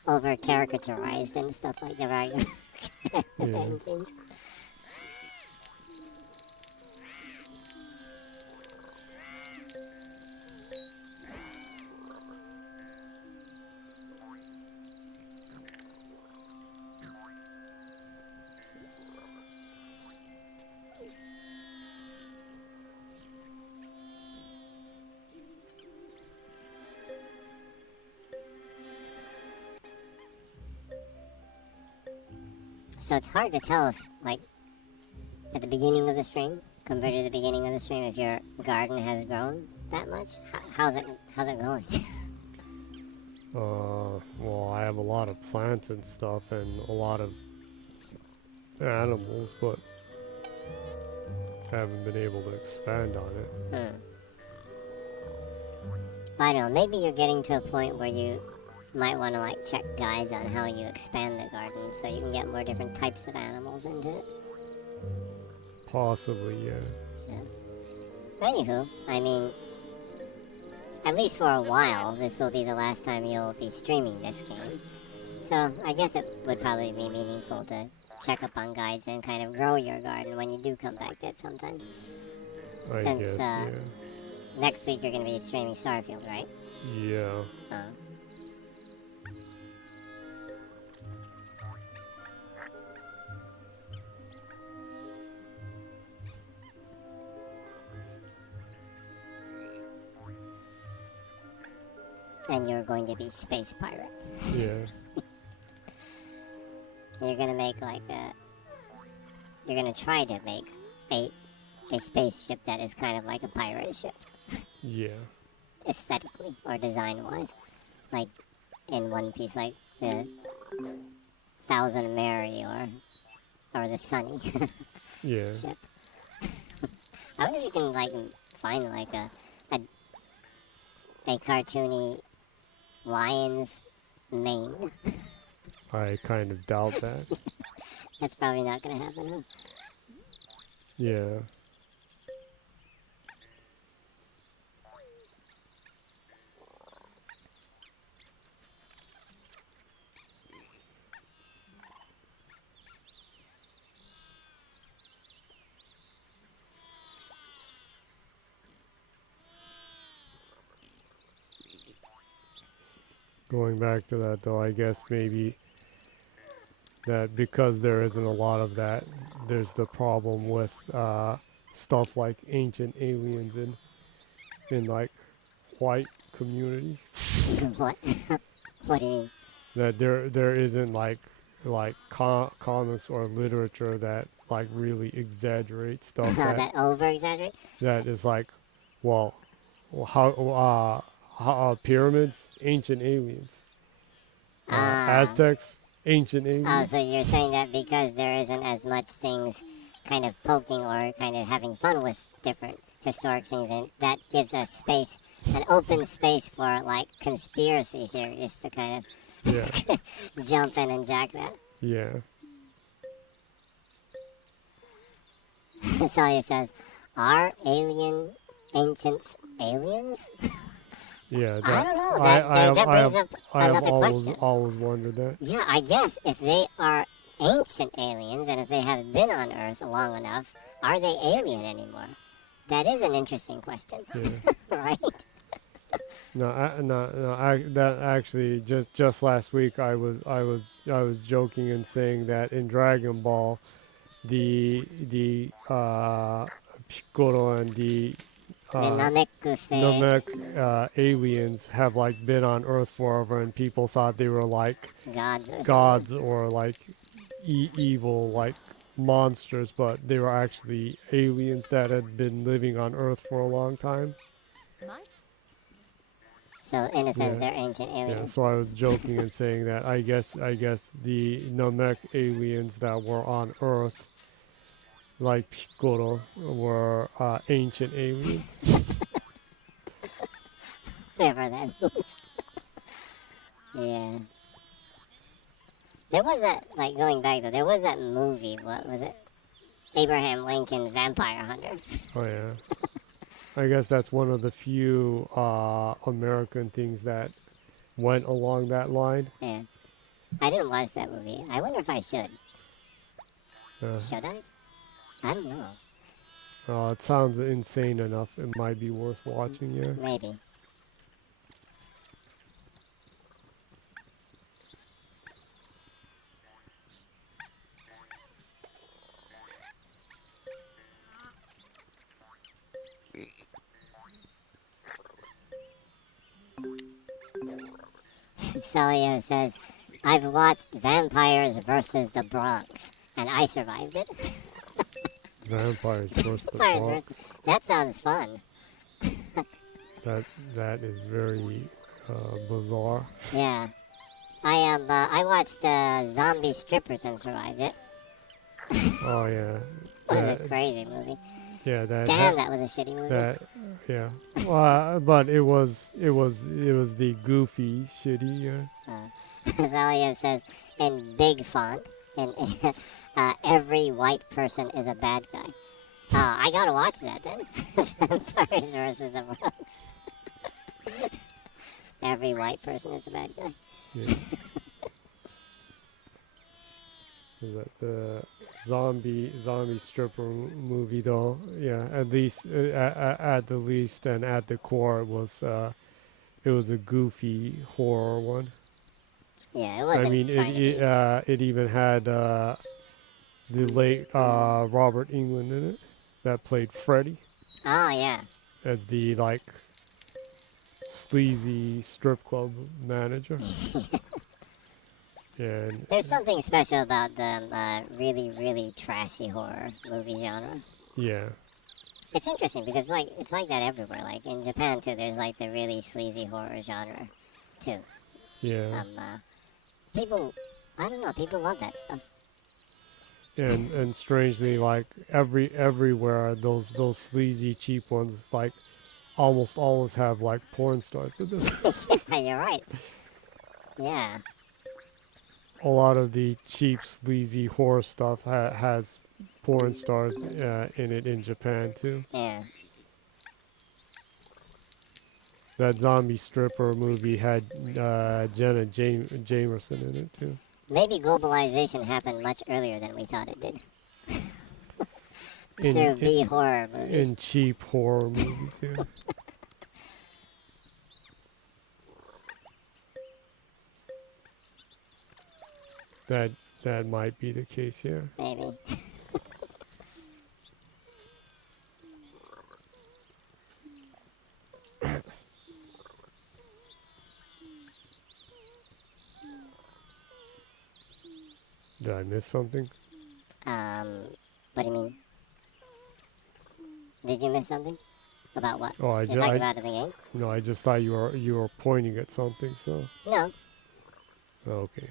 over caricaturized and stuff like that, right? Yeah. And things. So it's hard to tell if, like, at the beginning of the stream, compared to the beginning of the stream, if your garden has grown that much. How's it going? Well, I have a lot of plants and stuff and a lot of animals, but haven't been able to expand on it. I don't know. Maybe you're getting to a point where you might want to like check guides on how you expand the garden, so you can get more different types of animals into it. Possibly, yeah. Anywho, I mean, at least for a while, this will be the last time you'll be streaming this game. So I guess it would probably be meaningful to check up on guides and kind of grow your garden when you do come back at some time. I Since, guess, yeah. Next week you're going to be streaming Starfield, right? Yeah. And you're going to be Space Pirate. Yeah. You're going to make like a... You're going to try to make a spaceship that is kind of like a pirate ship. Yeah. Aesthetically or design-wise. Like in One Piece, like the Thousand Mary or the Sunny Yeah. ship. I wonder if you can like find like a cartoony lion's mane. I kind of doubt that. That's probably not gonna happen, huh? Yeah. Going back to that though, I guess maybe that because there isn't a lot of that, there's the problem with stuff like ancient aliens in like white community. What? What do you mean? That there isn't like comics or literature that like really exaggerates stuff That over exaggerate? that is like, well, how pyramids, ancient aliens, Ah. Aztecs, ancient Oh, so aliens. you're saying that because there isn't as much things kind of poking or kind of having fun with different historic things, and that gives us space, an open space for like conspiracy theories to kind Yeah, of jump in and jack that. yeah, Sawyer says, "Are ancients aliens?" yeah. I That don't know. That I brings have up I have another question. always wondered that. Yeah, I guess if they are ancient aliens and if they have been on Earth long enough, are they alien anymore? That is an interesting question, Yeah. right? That actually just last week I was joking and saying that in Dragon Ball, the Piccolo and the The uh, Namekusei Namek aliens have like been on Earth forever, and people thought they were like gods or something. gods or like evil like monsters, but they were actually aliens that had been living on Earth for a long time. So in a sense, Yeah. they're ancient Yeah, aliens. so I was joking and saying that I guess the Namek aliens that were on Earth, like Piccolo, were ancient aliens. Whatever that means. Yeah. There was that, like going back though, there was that movie, what was it? Abraham Lincoln Vampire Hunter. Oh yeah, I guess that's one of the few American things that went along that line. Yeah. I didn't watch that movie. I wonder if I should. Uh, Should I? I don't know. it sounds insane enough. It might be worth watching. Yeah. Maybe. Celia says, I've watched Vampires versus the Bronx, and I survived it. Vampires versus the Vampires Bronx. versus... That sounds fun. That is very bizarre. Yeah. I watched Zombie Strippers and survived it. Oh yeah. It was a crazy movie. Yeah, Damn, that was a shitty movie. Yeah. But it was the goofy shitty. Zalia says in big font, and every white person is a bad guy. I gotta watch that then. Vampires versus the Bronx. Every white person is a bad guy. Yeah. The zombie stripper movie though, yeah, at least at the least and at the core it was a goofy horror one. Yeah, it wasn't. I mean, it even had the late Robert Englund in it that played Freddy Oh yeah. as the like sleazy strip club manager. And There's something special about the really, really trashy horror movie genre. yeah, It's interesting because it's like that everywhere. Like in Japan too, there's like the really sleazy horror genre too. yeah. People, I don't know, people love that stuff. And strangely, like everywhere, those sleazy cheap ones like almost always have like porn stars with them. Yeah, you're right. Yeah. A lot of the cheap sleazy horror stuff has porn stars in it in Japan too. Yeah. That zombie stripper movie had Jenna Jameson in it too. Maybe globalization happened much earlier than we thought it did. In, Through B in, horror movies. in cheap horror movies, yeah. That might be the case, yeah. Maybe. Did I miss something? What do you mean? Did you miss something? About what? Oh, You're talking about in the game? No, I just thought you were pointing at something. So. No. Okay.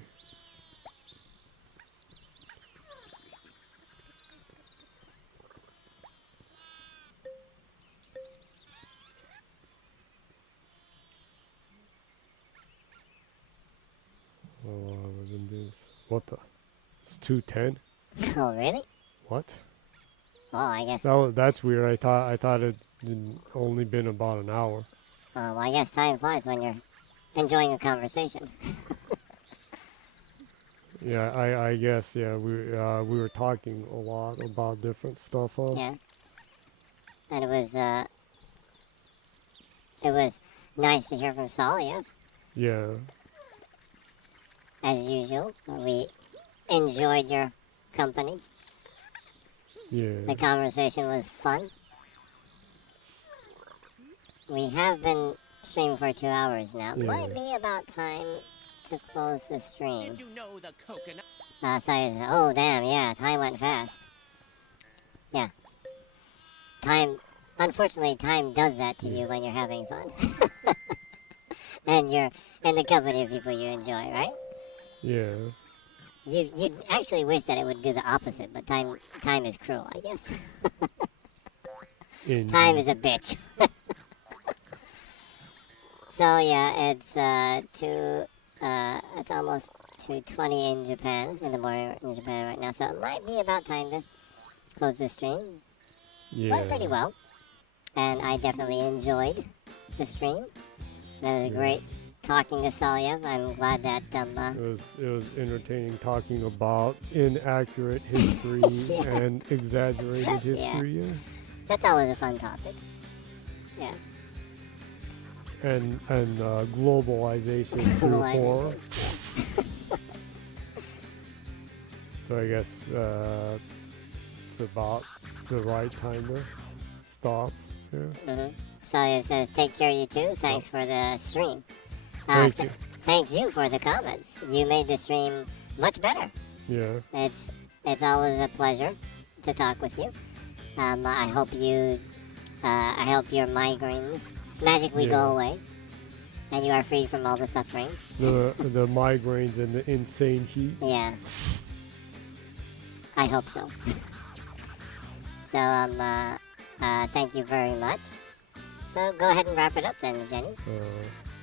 Oh, I was in this. What the? It's 2:10. Oh, really? What? Oh, I guess. That's weird. I thought it only been about an hour. Well, I guess time flies when you're enjoying a conversation. Yeah, I guess yeah. We were talking a lot about different stuff. Huh? Yeah. And it was nice to hear from Salia. Yeah. As usual, we enjoyed your company. Yeah. The conversation was fun. We have been streaming for 2 hours now. Yeah. Might be about time to close the stream. Did you know the coconut? Salia said, oh damn, yeah, time went fast. Yeah. Unfortunately, time does that to you when you're having fun. And you're in the company of people you enjoy, right? Yeah. You actually wish that it would do the opposite, but time is cruel, I guess. Time is a bitch. So yeah, it's almost 2:20 in Japan in the morning in Japan right now. So it might be about time to close the stream. Yeah. Went pretty well, and I definitely enjoyed the stream. That was great talking to Salyev. I'm glad that It was entertaining talking about inaccurate history and exaggerated history. Yeah. That's always a fun topic. Yeah. And globalization through horror. So I guess it's about the right time to stop. Yeah. Mm-hmm. Salyev says, "Take care, you too. Thanks for the stream." Thank you. Thank you for the comments. You made the stream much better. Yeah. It's always a pleasure to talk with you. I hope your migraines magically go away, and you are free from all the suffering. The migraines and the insane heat. Yeah. I hope so. So thank you very much. So go ahead and wrap it up then, Jenny.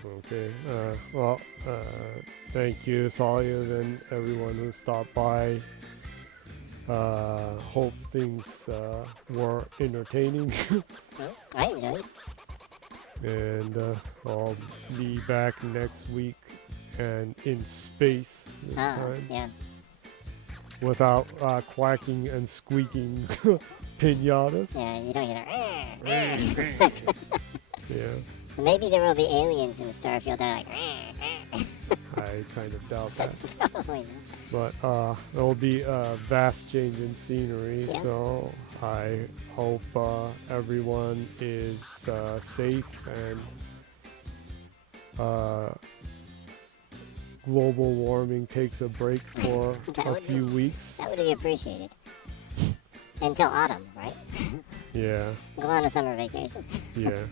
Okay. Thank you, Salia, and everyone who stopped by. Hope things were entertaining. I enjoyed. And I'll be back next week and in space this time. Yeah. Without quacking and squeaking piñatas. Yeah, you don't hear that. Yeah. Maybe there will be aliens in Starfield that are like. I kind of doubt that. Probably not. But it'll be a vast change in scenery, so I hope everyone is safe and global warming takes a break for a few weeks. That would be appreciated. Until autumn, right? Yeah. Go on a summer vacation. Yeah.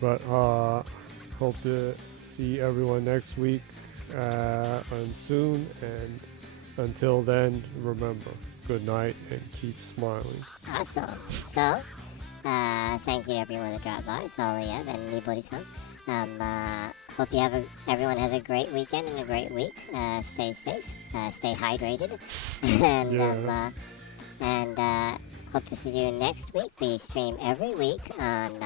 But hope to see everyone next week and soon. And until then, remember, good night and keep smiling. Awesome. So, thank you everyone that dropped by. Soliev and Nibori-san. Hope everyone has a great weekend and a great week. Stay safe. Stay hydrated. and hope to see you next week. We stream every week on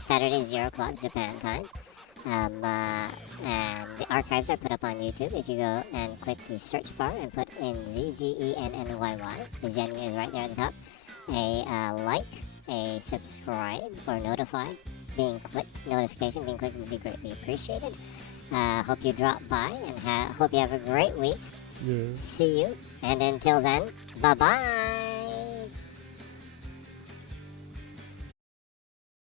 Saturday 0 o'clock Japan time. And the archives are put up on YouTube. If you go and click the search bar and put in ZGENNYY, the Jenny is right there at the top. A like, a subscribe, or notification being clicked would be greatly appreciated. Hope you drop by and hope you have a great week. Yeah. See you. And until then, bye-bye.